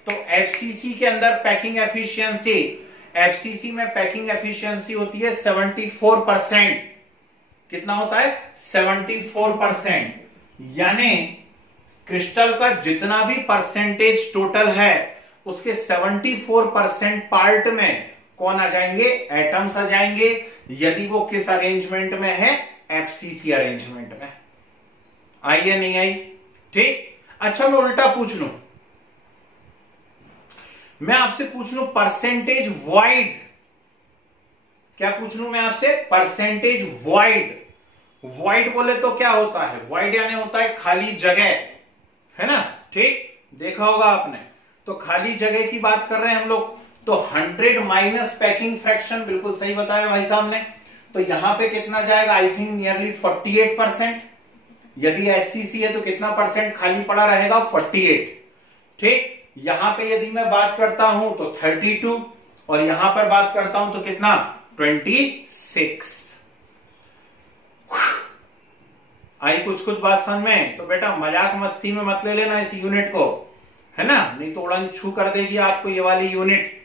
तो FCC के अंदर पैकिंग एफिशिएंसी, FCC में पैकिंग एफिशिएंसी होती है 74%। कितना होता है, 74%। यानी क्रिस्टल का जितना भी परसेंटेज टोटल है उसके 74% पार्ट में कौन आ जाएंगे, एटम्स आ जाएंगे। यदि वो किस अरेंजमेंट में है, FCC अरेंजमेंट में। आई या नहीं आई? ठीक, अच्छा मैं उल्टा पूछ लूं, मैं आपसे पूछ लूं परसेंटेज वॉइड। क्या पूछ लूं मैं आपसे, परसेंटेज वॉइड। वॉइड बोले तो क्या होता है, वॉइड यानी होता है खाली जगह, है ना। ठीक, देखा होगा आपने, तो खाली जगह की बात कर रहे हैं हम लोग। तो 100 माइनस पैकिंग फ्रैक्शन, बिल्कुल सही बताया भाई साहब ने। तो यहां पे कितना जाएगा, आई थिंक नियरली 48%। यदि SCC है तो कितना % खाली पड़ा रहेगा, 48। ठीक, यहां पे यदि मैं बात करता हूं तो 32, और यहां पर बात करता हूं तो कितना, 26। आई कुछ कुछ बात समझ में? तो बेटा मजाक मस्ती में मत ले लेना इस यूनिट को, है ना, नहीं तो उड़न छू कर देगी आपको ये वाली यूनिट।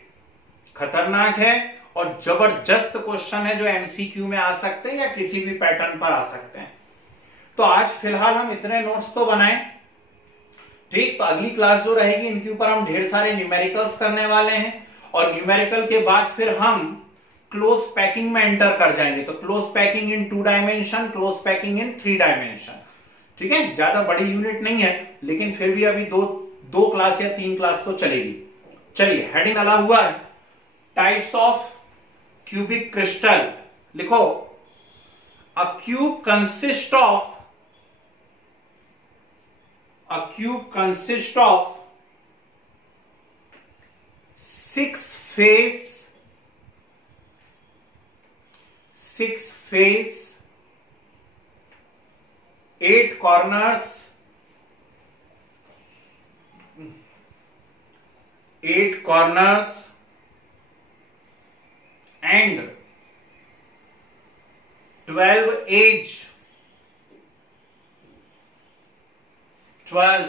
खतरनाक है और जबरदस्त क्वेश्चन है जो MCQ में आ सकते हैं या किसी भी पैटर्न पर आ सकते हैं। तो आज फिलहाल हम इतने नोट्स तो बनाएं। ठीक, तो अगली क्लास जो रहेगी इनके ऊपर हम ढेर सारे न्यूमेरिकल्स करने वाले हैं, और न्यूमेरिकल के बाद फिर हम क्लोज पैकिंग में एंटर कर जाएंगे। तो close packing in 2 dimension, close packing in 3 dimension. ठीक है, ज्यादा बड़ी यूनिट नहीं है, लेकिन फिर भी अभी दो क्लास या 3 क्लास तो चलेगी। चलिए, हेडिंग डाला हुआ है टाइप्स ऑफ क्यूबिक क्रिस्टल। लिखो, a cube consist of 6 face, 8 corners, 8 corners and 12 edge, 12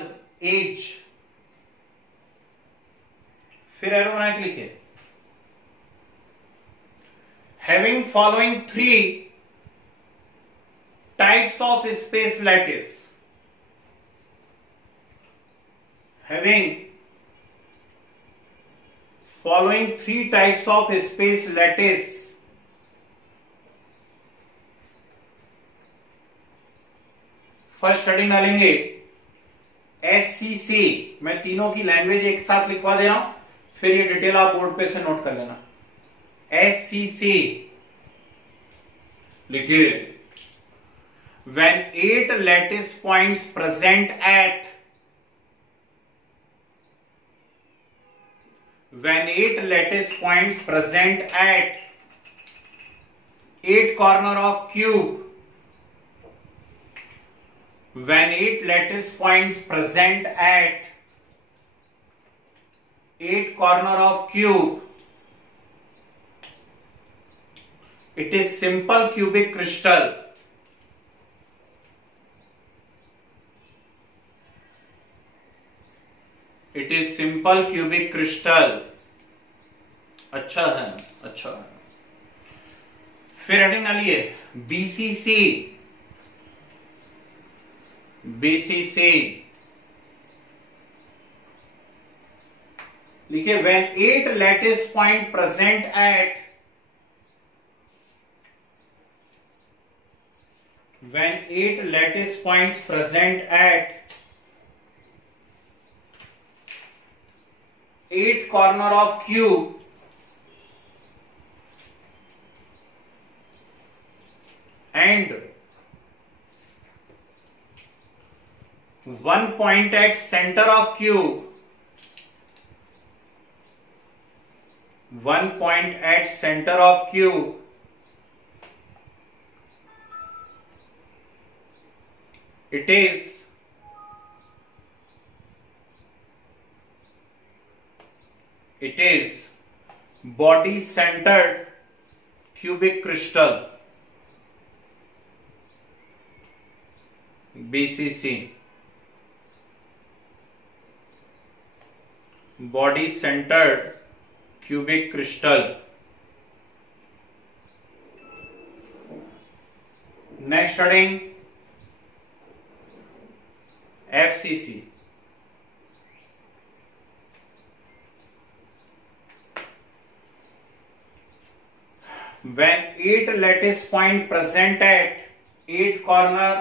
edge। फिर एरो बना के लिखिए, having following 3 types of space lattice, having following 3 types of space lattice. First heading डालेंगे SCC। मैं तीनों की लैंग्वेज एक साथ लिखवा दे रहा हूं, फिर ये डिटेल आप बोर्ड पे से नोट कर लेना। SCC लिखिए, when 8 lattice points present at when 8 lattice points present at 8 corner of cube, when 8 lattice points present at 8 corner of cube, it is simple cubic crystal. It is simple cubic crystal. अच्छा है, अच्छा है। फिर heading डालिए BCC। BCC लिखिए, when 8 lattice point present at when 8 lattice points present at 8 corner of cube, and 1 point at center of cube, 1 point at center of cube, it is body centered cubic crystal। BCC body centered cubic crystal। Next heading FCC। when 8 lattice point present at 8 corner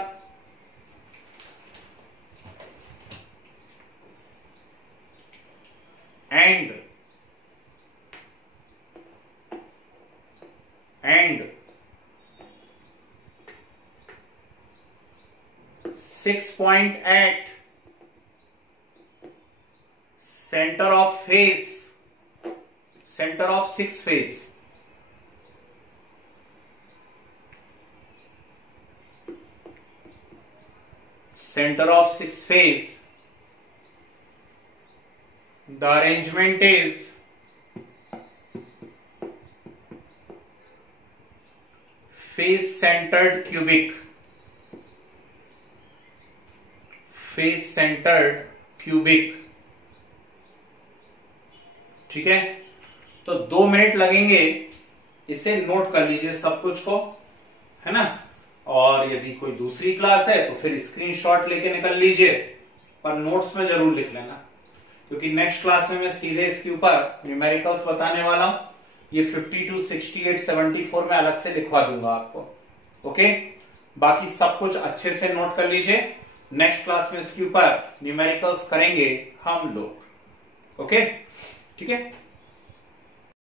and 6 point at center of face, center of 6 face, center of 6 face, the arrangement is face centered cubic, face centered cubic। ठीक है, तो 2 minute लगेंगे, इसे note कर लीजिए सब कुछ को, है ना। और यदि कोई दूसरी क्लास है तो फिर स्क्रीनशॉट लेके निकल लीजिए, पर नोट्स में जरूर लिख लेना, क्योंकि नेक्स्ट क्लास में मैं सीधे इसके ऊपर न्यूमेरिकल्स बताने वाला हूं। ये 52, 68, 74 में अलग से लिखवा दूंगा आपको। ओके, बाकी सब कुछ अच्छे से नोट कर लीजिए, नेक्स्ट क्लास में इसके ऊपर न्यूमेरिकल्स करेंगे हम लोग। ओके, ठीक है।